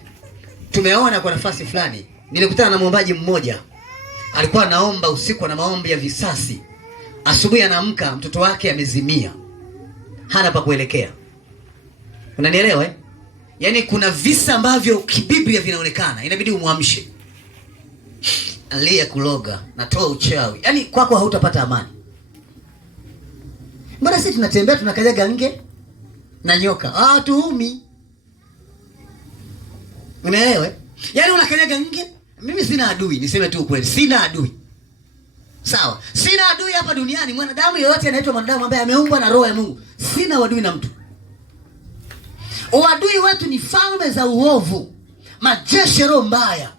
Tumeona kwa nafasi fulani. Nilikutana na mwombaji mmoja. Alikuwa anaomba usiku na maombi ya visasi. Asubuhi anaamka mtoto wake amezimia. Hana pa kuelekea. Unanielewa Yaani kuna visa ambavyo kibiblia vinaonekana, inabidi umuamshe. Alia kuloga, natoa uchawi. Yaani kwako hautapata amani. Mbona sisi tunatembea tunakanyaga nge na nyoka? Tuumi. Unaelewa Yaani unakanyaga nge. Mimi sina adui, niseme tu ukweli. Sina adui. Sawa. Sina adui hapa duniani. Mwanadamu yeyote anaitwa mwanadamu ambaye ameumbwa na roho ya Mungu. Sina adui na mtu. Uadui wetu ni falme za uovu. Majeshi roho mbaya.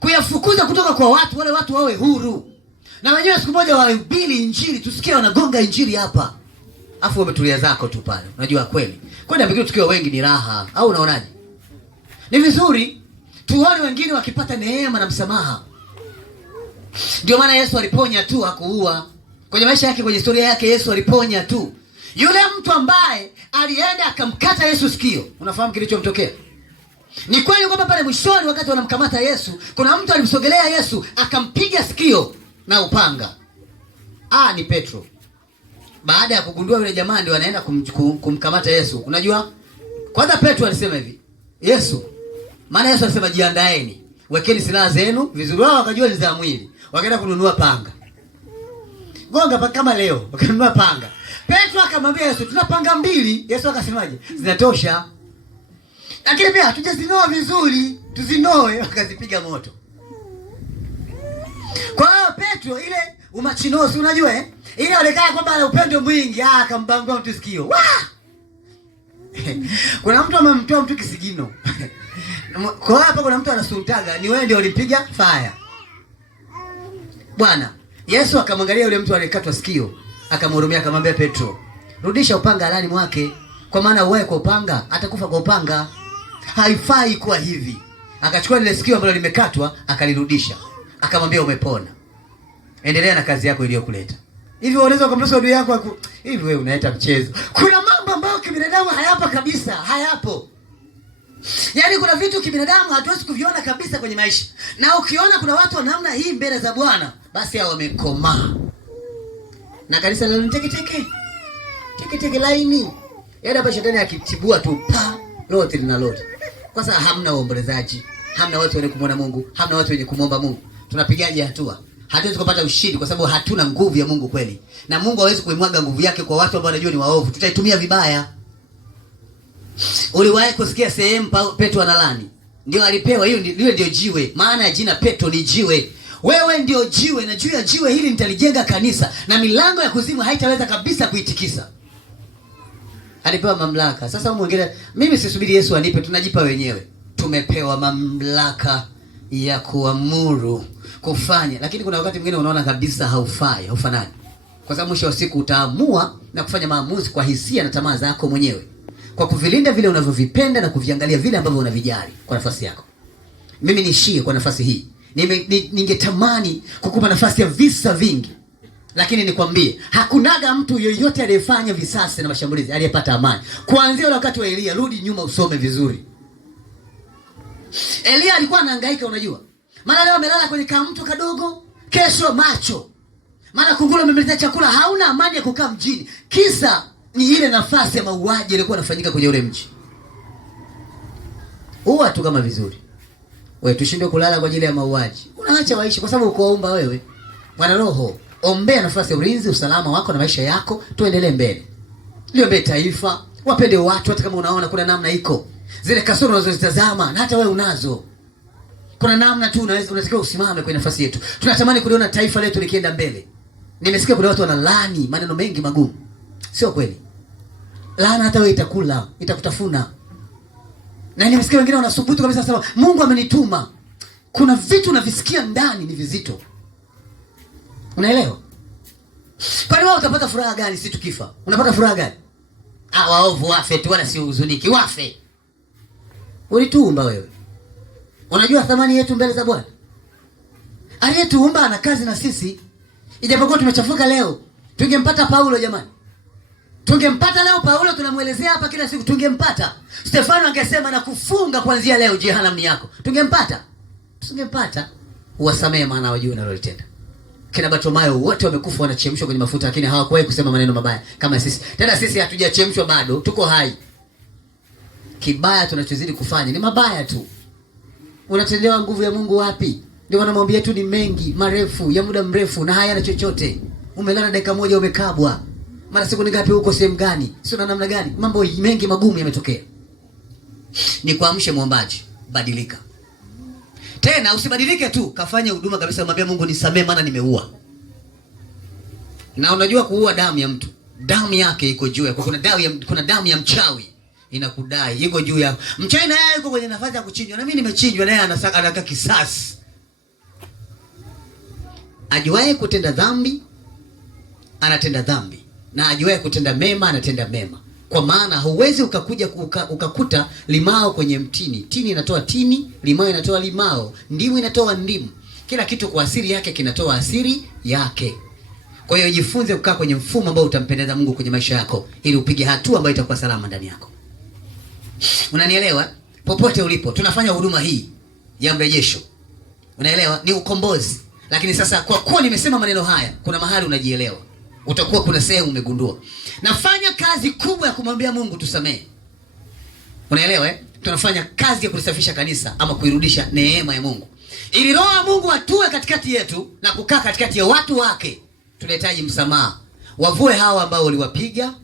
Kuyafukuza kutoka kwa watu, wale watu wawe huru. Na wenyewe siku moja wahubiri injili, tusikie wanagonga injili hapa. Afu umetulia zako tu pale. Unajua kweli. Kwani ambikio tukiwa wengi ni raha. Au unaonaje? Ni vizuri tuone wengine wakipata neema na msamaha. Ndio maana Yesu aliponya tu, hakuua. Kwenye maisha yake, kwenye historia yake Yesu aliponya tu. Yule mtu ambaye alienda akamkata Yesu sikio, unafahamu kilichomtokea? Ni kweli kwamba pale mwishoni wakati wanamkamata Yesu, kuna mtu alimsogelea Yesu akampiga sikio na upanga. Ni Petro. Baada ya kugundua yule jamaa ndio anaenda kumkamata Yesu. Unajua? Kwanza Petro alisema hivi, Yesu, maana Yesu alisema jiandaeni, wekeni silaha zenu vizuri. Wao wakajua ni za mwili. Wakaenda kununua panga. Gonga kama leo, wakanunua panga. Petro akamwambia Yesu, tuna panga 2. Yesu akasemaje? Zinatosha. Lakini pia hatujazinoa vizuri, tuzinoe. Wakazipiga moto. Kwa hiyo Petro ile umachinosi, unajua ile onekana kwamba ana upendo mwingi, akambangua mtu sikio. Kuna mtu amemtoa mtu kisigino. Kwa hiyo hapa kuna mtu anasuntaga, ni wewe ndio ulipiga fire. Bwana Yesu akamwangalia yule mtu aliyekatwa sikio, akamhurumia, akamwambia Petro, rudisha upanga alani mwake, kwa maana uwae kwa upanga atakufa kwa upanga. Haifai kuwa hivi. Akachukua lile sikio ambalo limekatwa, akalirudisha. Akamwambia umepona. Endelea na kazi yako iliyokuleta. Hivi unaweza kumruhusu adui yako hivi wewe unaleta mchezo. Kuna mambo ambayo kibinadamu hayapo kabisa, hayapo. Yaani kuna vitu kibinadamu hatuwezi kuviona kabisa kwenye maisha. Na ukiona kuna watu wa namna hii mbele za Bwana, basi hao wamekomaa. Na kanisa leo teke laini. Yaani hapa shetani akitibua tu lote lina lote. Kwa sababu hamna uombolezaji, hamna watu wenye kumwona Mungu, hamna watu wenye kumwomba Mungu. Tunapigaje hatua? Hatuwezi kupata ushindi kwa sababu hatuna nguvu ya Mungu kweli. Na Mungu hawezi kuimwaga nguvu yake kwa watu ambao wanajua ni waovu. Tutaitumia vibaya. Uliwahi kusikia sehemu Petro analani? Ndio alipewa hiyo, ndio jiwe. Maana ya jina Petro ni jiwe. wewe ndio jiwe na juu ya jiwe hili nitalijenga kanisa na milango ya kuzimu haitaweza kabisa kuitikisa. Alipewa mamlaka. Sasa mwingine, mimi sisubiri Yesu anipe, tunajipa wenyewe. Tumepewa mamlaka ya kuamuru, kufanya. Lakini kuna wakati mwingine unaona kabisa haufai, haufanani. Kwa sababu mwisho wa siku utaamua na kufanya maamuzi kwa hisia na tamaa zako mwenyewe, kwa kuvilinda vile unavyovipenda na kuviangalia vile ambavyo unavijali kwa nafasi yako. Mimi niishie kwa nafasi hii. Ningetamani kukupa nafasi ya visa vingi, lakini nikwambie hakunaga mtu yoyote aliyefanya visasi na mashambulizi aliyepata amani. Kuanzia wakati wa Elia, rudi nyuma usome vizuri. Elia alikuwa anahangaika, unajua. Maana leo amelala kwenye kamto kadogo, kesho macho. Maana kunguru amemletea chakula, hauna amani ya kukaa mjini. Kisa ni ile nafasi ya mauaji ilikuwa inafanyika kwenye ule mji. Huwa tu kama vizuri. Wewe tushinde kulala kwa ajili ya mauaji. Unaacha waishi kwa sababu ukoomba wewe. Bwana roho, ombea nafasi ya ulinzi, usalama wako na maisha yako, tuendelee mbele. Liombee taifa, wapende watu hata kama unaona kuna namna iko. Zile kasoro unazozitazama na hata wewe unazo. Kuna namna tu unatakiwa usimame kwenye nafasi yetu. Tunatamani kuliona taifa letu likienda mbele. Nimesikia kuna watu wanalaani maneno mengi magumu. Sio kweli. Laana hata wewe itakula, itakutafuna. Na nimesikia wengine wanasubutu kabisa sema Mungu amenituma. Kuna vitu unavisikia ndani ni vizito. Unaelewa? Kwani wewe utapata furaha gani si tukifa? Unapata furaha gani? Waovu wafe tu wala si huzuniki, wafe. Ulituumba wewe. Unajua thamani yetu mbele za Bwana? Aliyetuumba ana kazi na sisi. Ijapokuwa tumechafuka leo, tungempata Paulo jamani. Tungempata leo Paulo, tunamuelezea hapa kila siku, tungempata. Stefano angesema na kufunga kuanzia leo jehanamu ni yako. Tungempata. Tungempata. Uwasamee maana wajua unalolitenda. Kina Bartimayo wote wamekufa wanachemshwa kwenye mafuta, lakini hawakuwahi kusema maneno mabaya kama sisi. Tena sisi hatujachemshwa bado, tuko hai. Kibaya tunachozidi kufanya ni mabaya tu. Unatendewa nguvu ya Mungu wapi? Ndio maana maombi yetu ni mengi, marefu, ya muda mrefu na hayana chochote. Umelala dakika moja umekabwa. Mara siku ngapi huko sehemu gani? Sio na namna gani? Mambo mengi magumu yametokea. Ni kuamshe muombaji, badilika. Tena usibadilike tu, kafanya huduma kabisa, mwambie Mungu nisamee maana nimeua. Na unajua kuua damu ya mtu, damu yake iko juu yako. Kuna damu ya mchawi inakudai, iko juu yako. Mchawi naye yuko kwenye nafasi ya kuchinjwa, na mimi nimechinjwa, naye anataka kisasi. Ajuaye kutenda dhambi anatenda dhambi, na ajuaye kutenda mema anatenda mema. Kwa maana huwezi ukakuta limao kwenye mtini. Tini inatoa tini, limao inatoa limao, ndimu inatoa ndimu. Kila kitu kwa asili yake kinatoa asili yake. Kwa hiyo jifunze kukaa kwenye mfumo ambao utampendeza Mungu kwenye maisha yako, ili upige hatua ambayo itakuwa salama ndani yako. Unanielewa? Popote ulipo, tunafanya huduma hii ya mrejesho. Unaelewa? Ni ukombozi. Lakini sasa kwa kuwa nimesema maneno haya, kuna mahali unajielewa. Utakuwa kuna sehemu umegundua. Nafanya kazi kubwa ya kumwambia Mungu tusamee. Unaelewa Tunafanya kazi ya kulisafisha kanisa ama kuirudisha neema ya Mungu. Ili roho ya Mungu atue katikati yetu na kukaa katikati ya watu wake, tunahitaji msamaha. Wavue hawa ambao uliwapiga,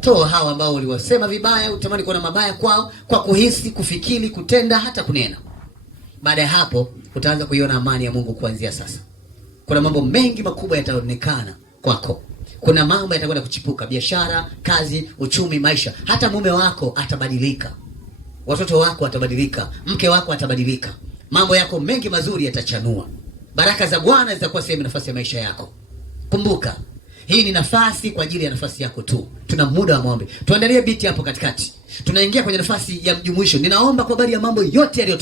toa hawa ambao uliwasema vibaya, utamani kuona mabaya kwao, kwa kuhisi, kufikiri, kutenda, hata kunena. Baada ya hapo utaanza kuiona amani ya Mungu kuanzia sasa. Kuna mambo mengi makubwa yataonekana kwako. Kuna mambo yatakwenda kuchipuka, biashara, kazi, uchumi, maisha. Hata mume wako atabadilika. Watoto wako watabadilika, mke wako atabadilika. Mambo yako mengi mazuri yatachanua. Baraka za Bwana zitakuwa sehemu nafasi ya maisha yako. Kumbuka, hii ni nafasi kwa ajili ya nafasi yako tu. Tuna muda wa maombi. Tuandalie biti hapo katikati. Tunaingia kwenye nafasi ya mjumuisho. Ninaomba kwa habari ya mambo yote yaliyo